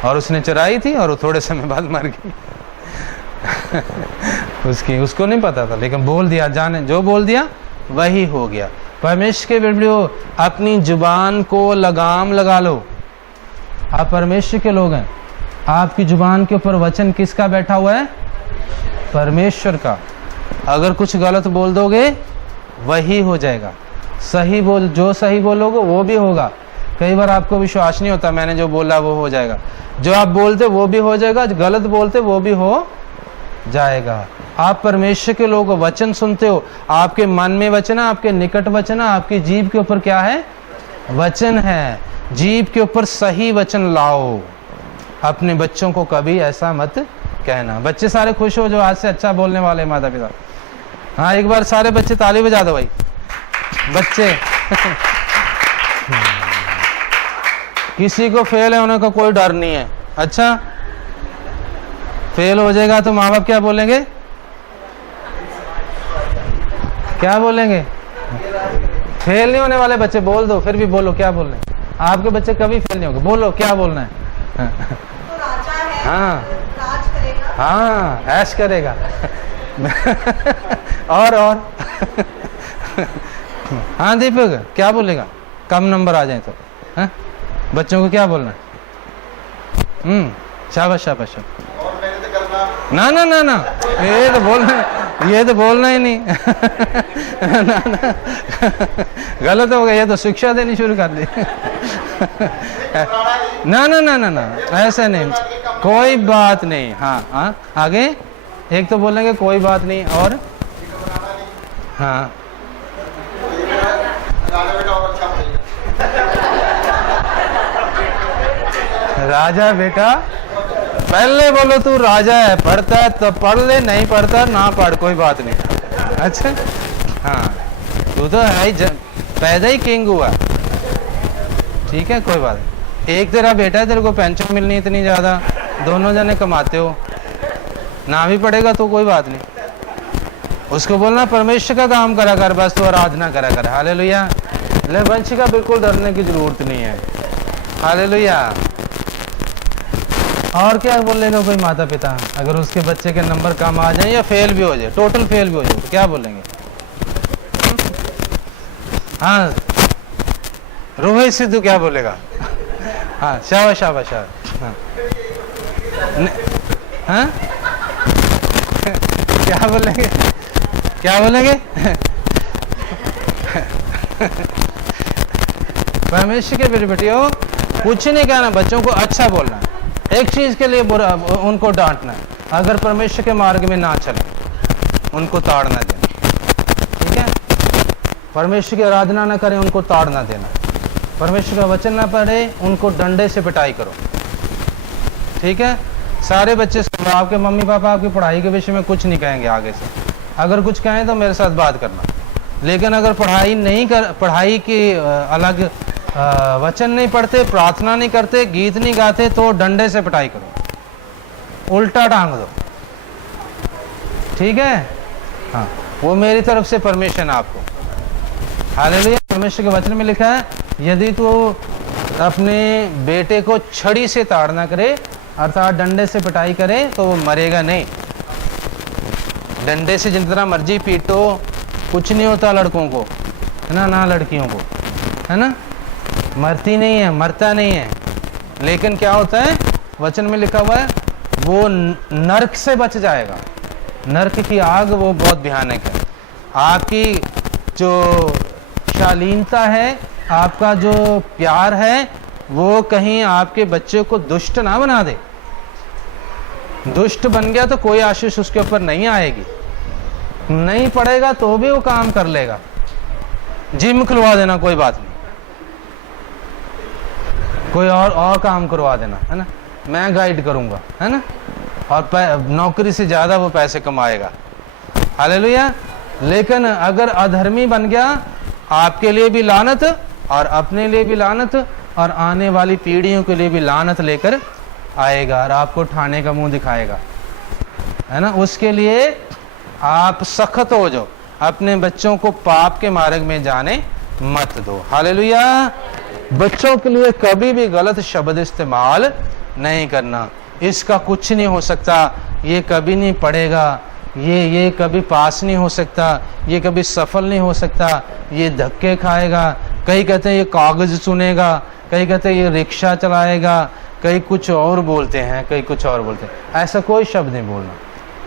और उसने चुराई थी, और वो थोड़े समय बाद मर गई। उसको नहीं पता था, लेकिन बोल दिया, जाने जो बोल दिया वही हो गया। परमेश्वर के बेटियों, अपनी जुबान को लगाम लगा लो। आप परमेश्वर के लोग हैं, आपकी जुबान के ऊपर वचन किसका बैठा हुआ है? परमेश्वर का। अगर कुछ गलत बोल दोगे वही हो जाएगा, सही बोल, जो सही बोलोगे वो भी होगा। कई बार आपको विश्वास नहीं होता, मैंने जो बोला वो हो जाएगा। जो आप बोलते वो भी हो जाएगा, जो गलत बोलते वो भी हो जाएगा। आप परमेश्वर के लोग वचन सुनते हो, आपके मन में वचन है, आपके निकट वचन है, आपकी जीभ के ऊपर क्या है? वचन है। जीभ के ऊपर सही वचन लाओ। अपने बच्चों को कभी ऐसा मत कहना। बच्चे सारे खुश हो जो आज से अच्छा बोलने वाले माता पिता। हाँ, एक बार सारे बच्चे ताली बजा दो भाई, बच्चे। किसी को फेल होने का कोई डर नहीं है। अच्छा, फेल हो जाएगा तो माँ बाप क्या बोलेंगे? क्या बोलेंगे? फेल नहीं होने वाले बच्चे बोल दो, फिर भी बोलो क्या बोलना है। आपके बच्चे कभी फेल नहीं होंगे, बोलो क्या बोलना है। तो राजा है, हाँ, राज करेगा, हाँ, ऐश करेगा। और हाँ दीपक, क्या बोलेगा? कम नंबर आ जाए तो हाँ? बच्चों को क्या बोलना है? शाबाश शाबाश। और मेहनत करना ना ना ना ना, ये तो बोलना ही नहीं। ना ना, गलत हो गया, ये तो शिक्षा देनी शुरू कर दी। ना ना ना ना ना, ऐसा नहीं, कोई बात नहीं। हाँ हाँ, आगे एक तो बोलेंगे कोई बात नहीं, और हाँ राजा बेटा, पहले बोलो तू राजा है, पढ़ता है तो पढ़ ले, नहीं पढ़ता ना पढ़, कोई बात नहीं। अच्छा हाँ, तू तो है ही, पैदा ही किंग हुआ, ठीक है, कोई बात नहीं। एक तेरा बेटा है, तेरे को पेंशन मिलनी इतनी ज़्यादा, दोनों जने कमाते हो, ना भी पड़ेगा तो कोई बात नहीं। उसको बोलना परमेश्वर का काम करा कर, बस तो आराधना करा कर। हालेलुया। ले वंशिका, बिल्कुल डरने की जरूरत नहीं है। हालेलुया। और क्या बोलेगा कोई माता पिता अगर उसके बच्चे के नंबर कम आ जाए या फेल भी हो जाए, टोटल फेल भी हो जाए, तो क्या बोलेंगे? हाँ, रोहित सिद्धू क्या बोलेगा? हाँ, शाबाश शाबाश शाबाश। हाँ, हाँ? क्या बोलेंगे? क्या बोलेंगे? परमेश्वर के मेरे बेटियों, कुछ नहीं कहना, बच्चों को अच्छा बोलना, एक चीज के लिए बुरा उनको डांटना है, अगर परमेश्वर के मार्ग में ना चले उनको ताड़ना देना, ठीक है? परमेश्वर की आराधना ना करें, उनको ताड़ना देना, परमेश्वर का वचन ना पढ़े, उनको डंडे से पिटाई करो, ठीक है? सारे बच्चे सुनो, आपके मम्मी पापा आपकी पढ़ाई के विषय में कुछ नहीं कहेंगे आगे से, अगर कुछ कहें तो मेरे साथ बात करना, लेकिन अगर पढ़ाई की अलग वचन नहीं पढ़ते, प्रार्थना नहीं करते, गीत नहीं गाते, तो डंडे से पिटाई करो, उल्टा टांग दो, ठीक है? हाँ, वो मेरी तरफ से परमिशन आपको। हालेलुया। परमेश्वर के वचन में लिखा है, यदि तू अपने बेटे को छड़ी से ताड़ना करे, अर्थात डंडे से पिटाई करे, तो वो मरेगा नहीं। डंडे से जितना मर्जी पीटो, कुछ नहीं होता लड़कों को, है ना, ना लड़कियों को, है ना, मरती नहीं है, मरता नहीं है, लेकिन क्या होता है, वचन में लिखा हुआ है, वो नरक से बच जाएगा। नरक की आग वो बहुत भयानक है। आपकी जो शालीनता है, आपका जो प्यार है, वो कहीं आपके बच्चे को दुष्ट ना बना दे। दुष्ट बन गया तो कोई आशीष उसके ऊपर नहीं आएगी, नहीं पड़ेगा तो भी वो काम कर लेगा। जिम खुलवा देना, कोई बात नहीं, कोई और काम करवा देना, है ना, मैं गाइड करूंगा, है ना, और नौकरी से ज्यादा वो पैसे कमाएगा। हालेलुया। लेकिन अगर अधर्मी बन गया, आपके लिए भी लानत, और अपने लिए भी लानत, और आने वाली पीढ़ियों के लिए भी लानत लेकर आएगा, और आपको ठाने का मुंह दिखाएगा, है ना। उसके लिए आप सख्त हो जाओ, अपने बच्चों को पाप के मार्ग में जाने मत दो। हालेलुया। बच्चों के लिए कभी भी गलत शब्द इस्तेमाल नहीं करना। इसका कुछ नहीं हो सकता, ये कभी नहीं पढ़ेगा, ये कभी पास नहीं हो सकता, ये कभी सफल नहीं हो सकता, ये धक्के खाएगा, कई कहते हैं ये कागज सुनेगा, कई कहते हैं ये रिक्शा चलाएगा, कई कुछ और बोलते हैं, कई कुछ और बोलते हैं। ऐसा कोई शब्द नहीं बोलना।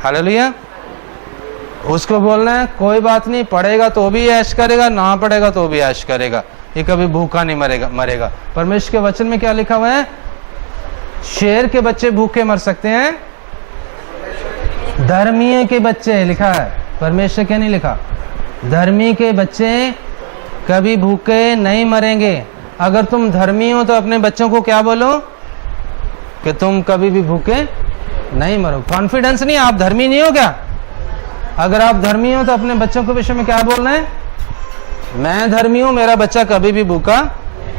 हालेलुया। उसको बोलना है कोई बात नहीं, पढ़ेगा तो भी ऐश करेगा, ना पढ़ेगा तो भी ऐश करेगा, ये कभी भूखा नहीं मरेगा। परमेश्वर के वचन में क्या लिखा हुआ है? शेर के बच्चे भूखे मर सकते हैं, धर्मी के बच्चे, लिखा है, परमेश्वर क्या नहीं लिखा, धर्मी के बच्चे कभी भूखे नहीं मरेंगे। अगर तुम धर्मी हो तो अपने बच्चों को क्या बोलो कि तुम कभी भी भूखे नहीं मरो। कॉन्फिडेंस नहीं, आप धर्मी नहीं हो क्या? अगर आप धर्मी हो तो अपने बच्चों के विषय में क्या बोलना है? मैं धर्मी हूं, मेरा बच्चा कभी भी भूखा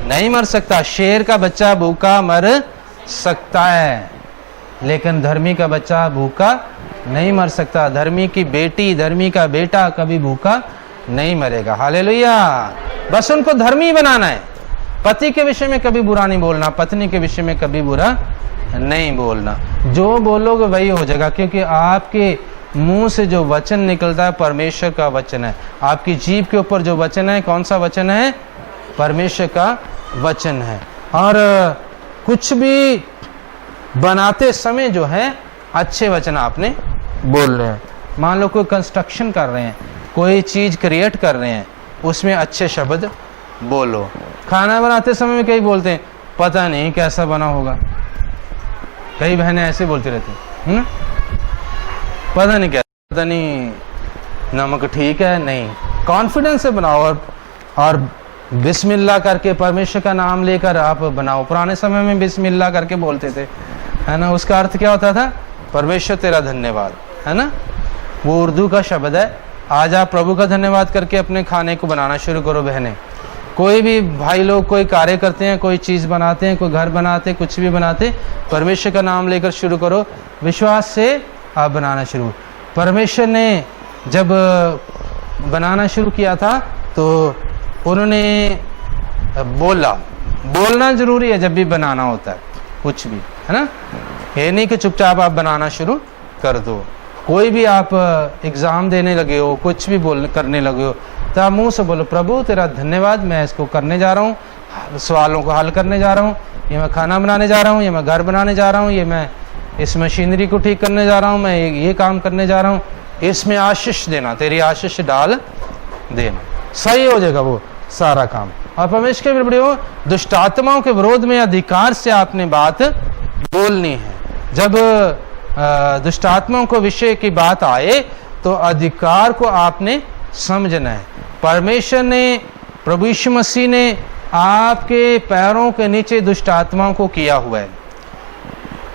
नहीं मर सकता। शेर का बच्चा भूखा मर सकता है, लेकिन धर्मी का बच्चा भूखा नहीं मर सकता। धर्मी की बेटी, धर्मी का बेटा कभी भूखा नहीं मरेगा। हालेलुया। बस उनको धर्मी बनाना है। पति के विषय में कभी बुरा नहीं बोलना, पत्नी के विषय में कभी बुरा नहीं बोलना। जो बोलोगे वही हो जाएगा, क्योंकि आपके मुंह से जो वचन निकलता है परमेश्वर का वचन है। आपकी जीभ के ऊपर जो वचन है, कौन सा वचन है? परमेश्वर का वचन है। और कुछ भी बनाते समय जो है अच्छे वचन आपने बोल रहे हैं। मान लो कोई कंस्ट्रक्शन कर रहे हैं, कोई चीज़ क्रिएट कर रहे हैं, उसमें अच्छे शब्द बोलो। खाना बनाते समय में कई बोलते हैं पता नहीं कैसा बना होगा, कई बहनें ऐसे बोलती रहती हैं, पता नहीं क्या, पता नहीं नमक ठीक है नहीं। कॉन्फिडेंस से बनाओ और बिस्मिल्लाह करके परमेश्वर का नाम लेकर आप बनाओ। पुराने समय में बिस्मिल्लाह करके बोलते थे, है ना, उसका अर्थ क्या होता था, परमेश्वर तेरा धन्यवाद, है ना, वो उर्दू का शब्द है। आज आप प्रभु का धन्यवाद करके अपने खाने को बनाना शुरू करो। बहनें, कोई भी भाई लोग कोई कार्य करते हैं, कोई चीज़ बनाते हैं, कोई घर बनाते, कुछ भी बनाते, परमेश्वर का नाम लेकर शुरू करो, विश्वास से आप बनाना शुरू। परमेश्वर ने जब बनाना शुरू किया था तो उन्होंने बोलना जरूरी है जब भी बनाना होता है कुछ भी, है ना, ये नहीं कि चुपचाप आप बनाना शुरू कर दो। कोई भी आप एग्ज़ाम देने लगे हो, कुछ भी करने लगे हो, तो आप मुंह से बोलो प्रभु तेरा धन्यवाद, मैं इसको करने जा रहा हूँ, सवालों को हल करने जा रहा हूँ, ये मैं खाना बनाने जा रहा हूँ, ये मैं घर बनाने जा रहा हूँ, ये मैं इस मशीनरी को ठीक करने जा रहा हूँ, मैं ये काम करने जा रहा हूँ, इसमें आशीष देना, तेरी आशीष डाल देना, सही हो जाएगा वो सारा काम। और परमेश्वर के बड़े दुष्ट आत्माओं के विरोध में अधिकार से आपने बात बोलनी है। जब दुष्ट आत्माओं को विषय की बात आए तो अधिकार को आपने समझना है। परमेश्वर ने, प्रभु यीशु मसीह ने आपके पैरों के नीचे दुष्ट आत्माओं को किया हुआ है।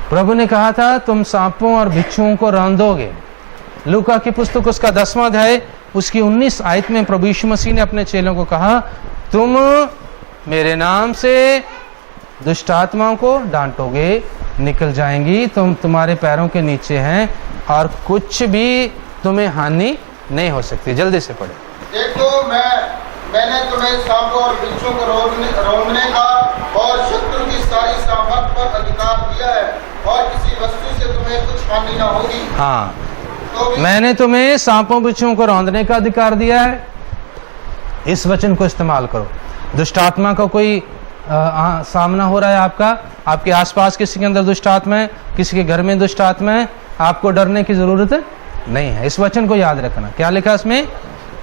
प्रभु ने कहा था तुम सांपों और बिच्छुओं को रौंदोगे। लूका की पुस्तक उसका 10वां अध्याय उसकी 19 आयत में प्रभु यीशु मसीह ने अपने चेलों को कहा तुम मेरे नाम से दुष्ट आत्माओं को डांटोगे, निकल जाएंगी, तुम्हारे पैरों के नीचे हैं और कुछ भी तुम्हें हानि नहीं हो सकती। जल्दी से पढ़े। देखो मैंने तुम्हें सांपों और बिच्छुओं को रोकने का और शत्रु की सारी सामर्थ पर अधिकार दिया है और किसी वस्तु से तुम्हें कुछ हानि ना होगी। हाँ, तो मैंने तुम्हें सांपों बिच्छुओं को रौंदने का अधिकार दिया है। इस वचन को इस्तेमाल करो। दुष्ट आत्मा का कोई सामना हो रहा है आपके आसपास किसी के अंदर दुष्ट आत्मा है, किसी के घर में दुष्ट आत्मा है, आपको डरने की जरूरत नहीं है। इस वचन को याद रखना। क्या लिखा इसमें?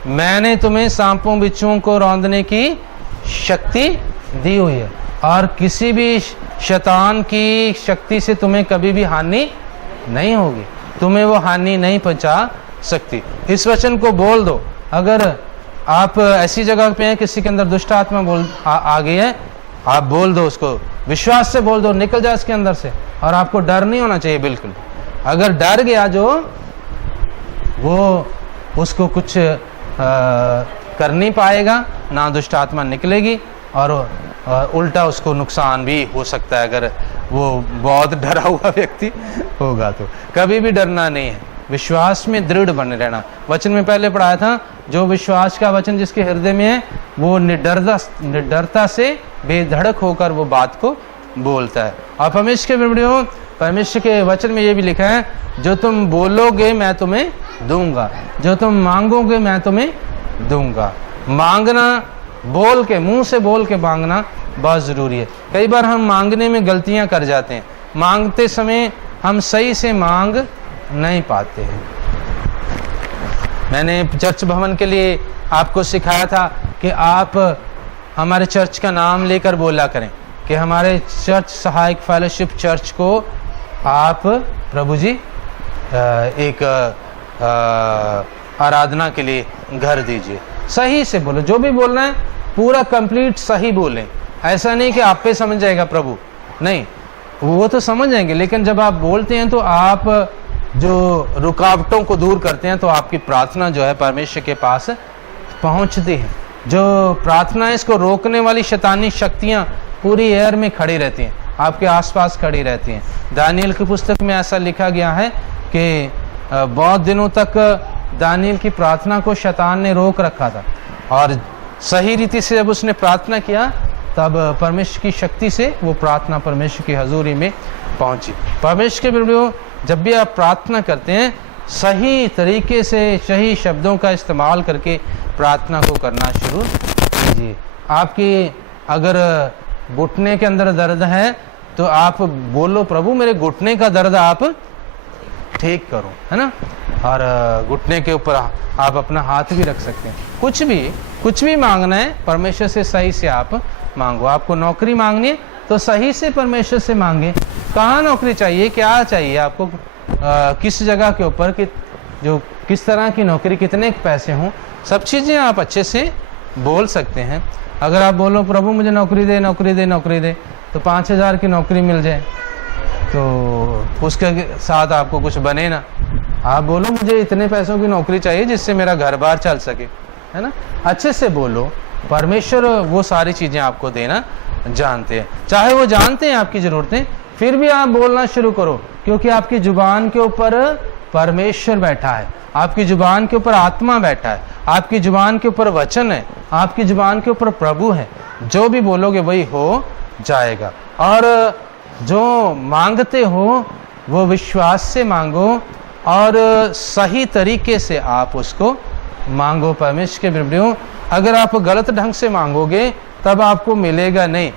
मैंने तुम्हें सांपों बिच्छुओं को रौंदने की शक्ति दी हुई है और किसी भी शैतान की शक्ति से तुम्हें कभी भी हानि नहीं होगी, तुम्हें वो हानि नहीं पहुंचा सकती। इस वचन को बोल दो। अगर आप ऐसी जगह पे हैं किसी के अंदर दुष्ट आत्मा आ गई है, आप बोल दो उसको, विश्वास से बोल दो, निकल जाए इसके अंदर से। और आपको डर नहीं होना चाहिए बिल्कुल। अगर डर गया जो, वो उसको कुछ कर नहीं पाएगा, ना दुष्ट आत्मा निकलेगी और उल्टा उसको नुकसान भी हो सकता है अगर वो बहुत डरा हुआ व्यक्ति होगा। तो कभी भी डरना नहीं है, विश्वास में दृढ़ बने रहना। वचन में पहले पढ़ाया था, जो विश्वास का वचन जिसके हृदय में है वो निडरता से बेधड़क होकर वो बात को बोलता है। और परमेश्वर के वचन में ये भी लिखा है, जो तुम बोलोगे मैं तुम्हें दूंगा, जो तुम मांगोगे मैं तुम्हें दूंगा। मांगना, बोल के, मुंह से बोल के मांगना बहुत ज़रूरी है। कई बार हम मांगने में गलतियां कर जाते हैं, मांगते समय हम सही से मांग नहीं पाते हैं। मैंने चर्च भवन के लिए आपको सिखाया था कि आप हमारे चर्च का नाम लेकर बोला करें कि हमारे चर्च सहायक फेलोशिप चर्च को आप प्रभु जी एक आराधना के लिए घर दीजिए। सही से बोलो, जो भी बोलना है पूरा कंप्लीट सही बोलें। ऐसा नहीं कि आप पे समझ जाएगा प्रभु, नहीं, वो तो समझ जाएंगे, लेकिन जब आप बोलते हैं तो आप जो रुकावटों को दूर करते हैं तो आपकी प्रार्थना जो है परमेश्वर के पास पहुंचती है। जो प्रार्थना है, इसको रोकने वाली शैतानी शक्तियां पूरी एयर में खड़ी रहती हैं, आपके आसपास खड़ी रहती हैं। दानियल की पुस्तक में ऐसा लिखा गया है कि बहुत दिनों तक दानियल की प्रार्थना को शैतान ने रोक रखा था और सही रीति से जब उसने प्रार्थना किया तब परमेश्वर की शक्ति से वो प्रार्थना परमेश्वर की हजूरी में पहुंची। परमेश्वर के वीडियो, जब भी आप प्रार्थना करते हैं सही तरीके से सही शब्दों का इस्तेमाल करके प्रार्थना को करना शुरू कीजिए। आपकी अगर घुटने के अंदर दर्द है तो आप बोलो, प्रभु मेरे घुटने का दर्द आप ठीक करो, है ना। और घुटने के ऊपर आप अपना हाथ भी रख सकते हैं। कुछ भी मांगना है परमेश्वर से सही से आप मांगो। आपको नौकरी मांगनी है तो सही से परमेश्वर से मांगे। कहाँ नौकरी चाहिए, क्या चाहिए आपको, किस जगह के ऊपर, किस तरह की नौकरी, कितने पैसे हों, सब चीज़ें आप अच्छे से बोल सकते हैं। अगर आप बोलो प्रभु मुझे नौकरी दे नौकरी दे नौकरी दे, तो 5,000 की नौकरी मिल जाए तो उसके साथ आपको कुछ बने ना। आप बोलो मुझे इतने पैसों की नौकरी चाहिए जिससे मेरा घर बार चल सके, है ना। अच्छे से बोलो, परमेश्वर वो सारी चीज़ें आपको देना जानते हैं। चाहे वो जानते हैं आपकी ज़रूरतें, फिर भी आप बोलना शुरू करो, क्योंकि आपकी जुबान के ऊपर परमेश्वर बैठा है, आपकी जुबान के ऊपर आत्मा बैठा है, आपकी जुबान के ऊपर वचन है, आपकी जुबान के ऊपर प्रभु है। जो भी बोलोगे वही हो जाएगा। और जो मांगते हो वो विश्वास से मांगो और सही तरीके से आप उसको मांगो। परमेश्वर के बिरबड़ियों, अगर आप गलत ढंग से मांगोगे तब आपको मिलेगा नहीं।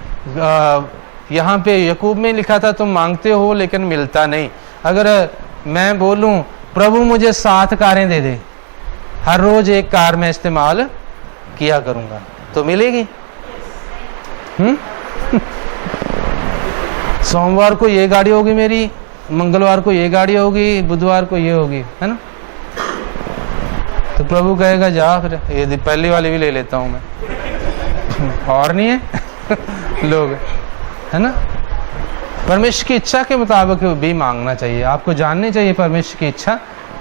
यहाँ पे याकूब में लिखा था तुम मांगते हो लेकिन मिलता नहीं। अगर मैं बोलूं प्रभु मुझे 7 कारें दे दे, हर रोज एक कार में इस्तेमाल किया करूंगा, तो मिलेगी। सोमवार को ये गाड़ी होगी मेरी, मंगलवार को ये गाड़ी होगी, बुधवार को ये होगी, है ना। तो प्रभु कहेगा जा फिर ये पहली वाली भी ले लेता हूं मैं, और नहीं है लोग, है ना। परमेश्वर की इच्छा के मुताबिक भी मांगना चाहिए। आपको जाननी चाहिए परमेश्वर की इच्छा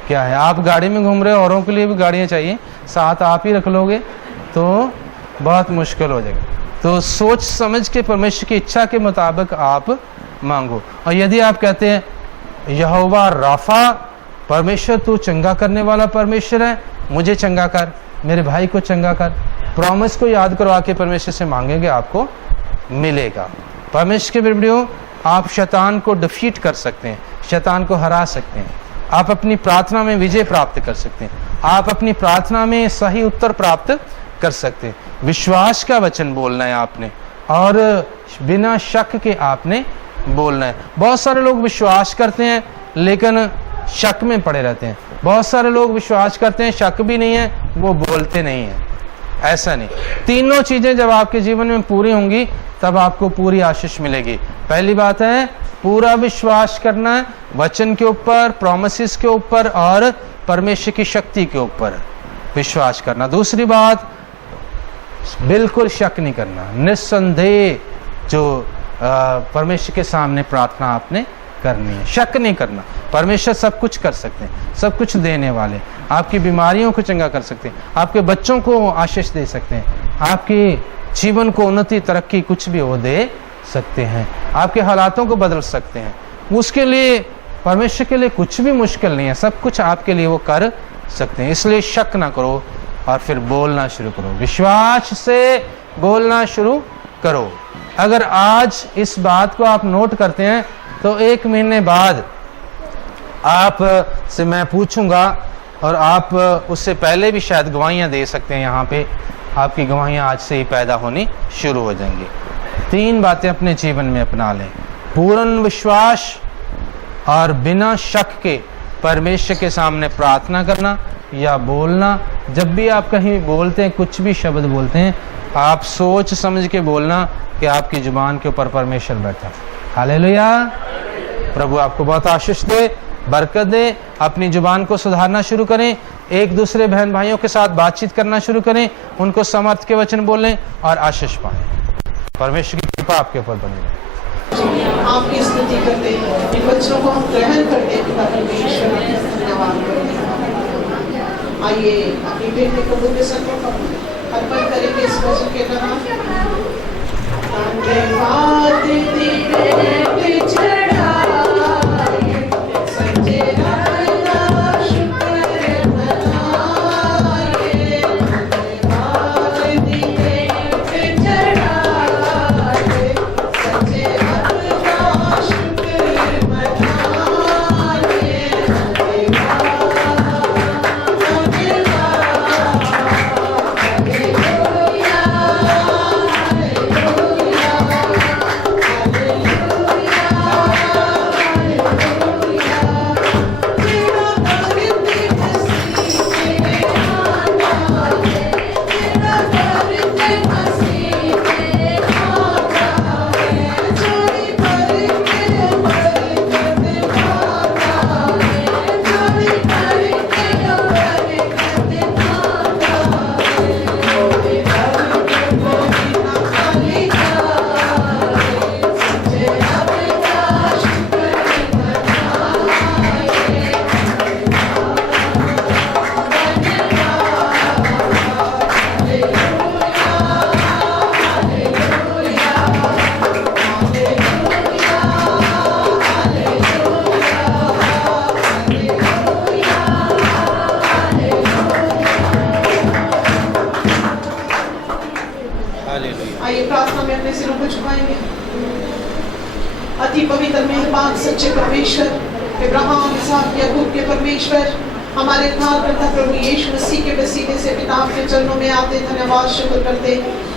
क्या है। आप गाड़ी में घूम रहे हो, औरों के लिए भी गाड़ियाँ चाहिए, साथ आप ही रख लोगे तो बहुत मुश्किल हो जाएगा। तो सोच समझ के परमेश्वर की इच्छा के मुताबिक आप मांगो। और यदि आप कहते हैं यहोवा राफा, परमेश्वर तू चंगा करने वाला परमेश्वर है, मुझे चंगा कर, मेरे भाई को चंगा कर, प्रॉमिस को याद करवा के परमेश्वर से मांगेंगे, आपको मिलेगा। परमेश्वर के बिरबड़ियों, आप शैतान को डिफीट कर सकते हैं, शैतान को हरा सकते हैं। आप अपनी प्रार्थना में विजय प्राप्त कर सकते हैं, आप अपनी प्रार्थना में सही उत्तर प्राप्त कर सकते हैं। विश्वास का वचन बोलना है आपने, और बिना शक के आपने बोलना है। बहुत सारे लोग विश्वास करते हैं लेकिन शक में पड़े रहते हैं। बहुत सारे लोग विश्वास करते हैं, शक भी नहीं है, वो बोलते नहीं है। ऐसा नहीं, तीनों चीजें जब आपके जीवन में पूरी होंगी तब आपको पूरी आशीष मिलेगी। पहली बात है पूरा विश्वास करना है वचन के ऊपर, प्रॉमिसेस के ऊपर और परमेश्वर की शक्ति के ऊपर विश्वास करना। दूसरी बात, बिल्कुल शक नहीं करना, निस्संदेह जो परमेश्वर के सामने प्रार्थना आपने करनी है, शक नहीं करना। परमेश्वर सब कुछ कर सकते हैं, सब कुछ देने वाले, आपकी बीमारियों को चंगा कर सकते हैं, आपके बच्चों को आशीष दे सकते हैं, आपके जीवन को उन्नति तरक्की कुछ भी वो दे सकते हैं, आपके हालातों को बदल सकते हैं। उसके लिए परमेश्वर के लिए कुछ भी मुश्किल नहीं है, सब कुछ आपके लिए वो कर सकते हैं। इसलिए शक ना करो और फिर बोलना शुरू करो, विश्वास से बोलना शुरू करो। अगर आज इस बात को आप नोट करते हैं तो 1 महीने बाद आप से मैं पूछूंगा और आप उससे पहले भी शायद गवाहियां दे सकते हैं। यहाँ पे आपकी गवाहियां आज से ही पैदा होनी शुरू हो जाएंगी। 3 बातें अपने जीवन में अपना लें, पूर्ण विश्वास और बिना शक के परमेश्वर के सामने प्रार्थना करना या बोलना। जब भी आप कहीं बोलते हैं, कुछ भी शब्द बोलते हैं, आप सोच समझ के बोलना कि आपकी जुबान के ऊपर परमेश्वर बैठा। हालेलुया। प्रभु आपको बहुत आशीष दे, बरकत दे। अपनी जुबान को सुधारना शुरू करें, एक दूसरे बहन भाइयों के साथ बातचीत करना शुरू करें, उनको समर्थ के वचन बोलें और आशीष पाएं। परमेश्वर की कृपा आपके ऊपर बनी रहे। आपकी स्तुति करते हैं, इन बच्चों को हम ग्रहण करते हैं पिता परमेश्वर, धन्यवाद करते हैं। आइए अपनी बेटी को बुद्ध सत्यों का अर्पण करेंगे इस वचन के द्वारा। धन्यवाद तेरे चढ़ाए सच्चे रब का शुक्र मनाए। धन्यवाद तेरे चढ़ाए सच्चे रब का शुक्र मनाए। धन्यवाद धन्यवाद सच्चे परमेश्वर, इब्राहिम, इसहाक, याकूब के परमेश्वर, हमारे उद्धारकर्ता प्रभु यीशु मसीह के वसीले से पिता के चरणों में आते धन्यवाद शुक्र करते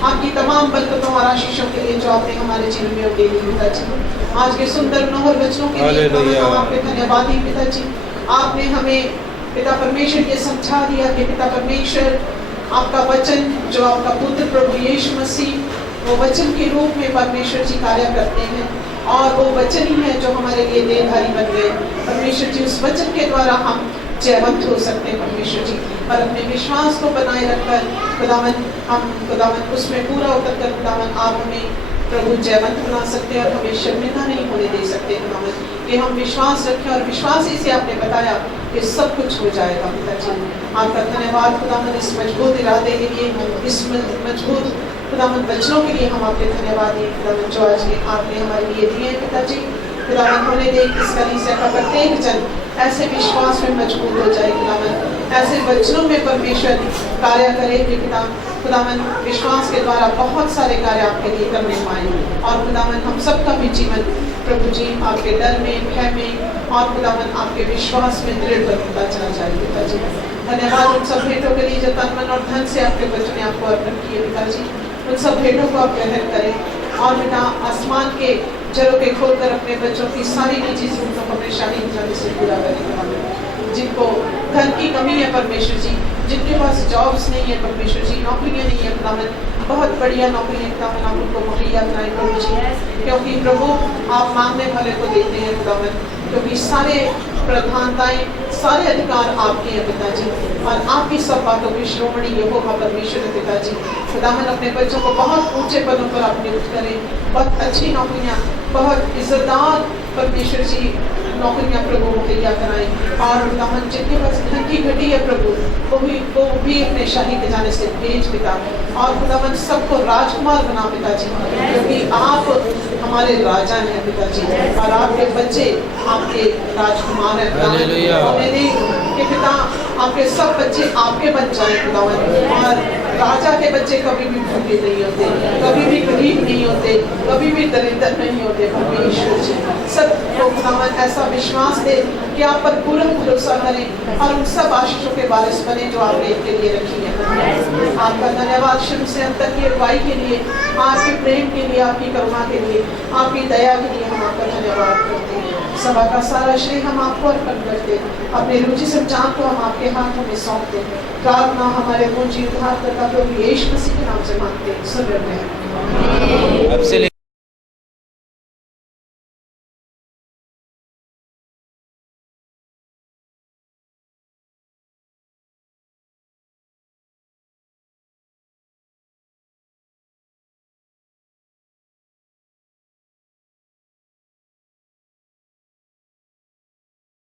आपकी तमाम बरकतों और आशीषों के लिए जो आपने हमारे जीवन में उड़ेली पिताजी। आज के सुंदर नौहर वचनों के लिए हम आपके धन्यवादी पिताजी। आपने हमें पिता परमेश्वर ये समझा दिया कि पिता परमेश्वर आपका वचन जो आपका पुत्र प्रभु यीशु मसीह वो वचन के रूप में परमेश्वर जी कार्य करते हैं और वो वचन ही है जो हमारे लिए देहधारी बन गए परमेश्वर जी। उस वचन के द्वारा हम जयवंत हो सकते हैं परमेश्वर जी, और अपने विश्वास को बनाए रखकर खुदावन उसमें पूरा उतर कर खुदावन आप हमें प्रभु जयवंत बना सकते हैं और हमें शर्मिंदा नहीं होने दे सकते खुदावन कि हम विश्वास रखें और विश्वास ही से आपने बताया कि सब कुछ हो जाएगा पिताजी। आपका धन्यवाद खुदावन इस मजबूत इरादे के लिए, इस मजबूत खुदावन वचनों के लिए हम आपके धन्यवाद दिए खुदावन जो आज आपने हमारे लिए दिए पिताजी। खुदावन होने दे इस कलीसिया का प्रत्येक जन ऐसे विश्वास में मजबूत हो जाए खुदावन, ऐसे वचनों में परमेश्वर कार्य करे कि खुदावन विश्वास के द्वारा बहुत सारे कार्य आपके लिए करने पाए और खुदावन हम सबका भी जीवन प्रभु जी आपके डर में, भय में और खुदावन आपके विश्वास में दृढ़ बनता चला जाए पिताजी। धन्यवाद उन सब भेंटों के लिए जो तन मन और धन से आपके बच्चों ने आपको अर्पण किए पिताजी। उन सब भेंटों को आप ग्रहण करें और बिना आसमान के जरों के खोलकर अपने बच्चों की सारी निजी जरूरतों को परेशानी जाने से पूरा करें। जिनको घर की कमी है परमेश्वर जी, जिनके पास जॉब्स नहीं है परमेश्वर जी, नौकरियां नहीं है खुदावन, बहुत बढ़िया नौकरियां खुदावन आप उनको मुहैया कराएं प्रभु जी, क्योंकि प्रभु आप मांगने वाले को देते हैं खुदावन, क्योंकि सारे प्रधानताएं सारे अधिकार आपके हैं पिताजी और आपकी सब बातों की श्रोमणी यहोवा परमेश्वर है पिताजी। खुदावन अपने बच्चों को बहुत ऊंचे पदों पर आप नियुक्त करें, बहुत अच्छी नौकरियां, बहुत इज्जतदार परमेश्वर जी नौकरियां प्रभु मुहैया कराएं और खुदावन जिनके पास धन की घटी है प्रभु वो भी अपने शाही खजाने से भेज पिता और खुदावन सबको राजकुमार बना पिताजी, क्योंकि आप हमारे राजा हैं पिताजी और आपके बच्चे आपके राजकुमार हैं कि पिता आपके सब बच्चे आपके बन जाए खुदावन और राजा के बच्चे कभी भी भूखे नहीं होते, कभी भी गरीब नहीं होते, कभी भी दरिद्र नहीं होते परमेश्वर जी। सबको खुदावन ऐसा विश्वास दे कि आप पर पूर्ण भरोसा करें और उन सब आशीषों के वारिस बने जो आपने इनके लिए रखी है। आपका धन्यवाद शुरू से अंत तक की अगुवाई के लिए, आपके प्रेम के लिए, आपकी करुणा के लिए, आपकी दया के लिए हम आपका धन्यवाद करते हैं। सभा का सारा श्रेय हम आपको अर्पण करते हैं, अपने रुचि से जान को हम आपके हाथों में सौंपते हैं। प्रार्थना हमारे पूज्य उद्धारकर्ता प्रभु यीशु मसीह के नाम से मांगते हैं। सुन रहे हैं।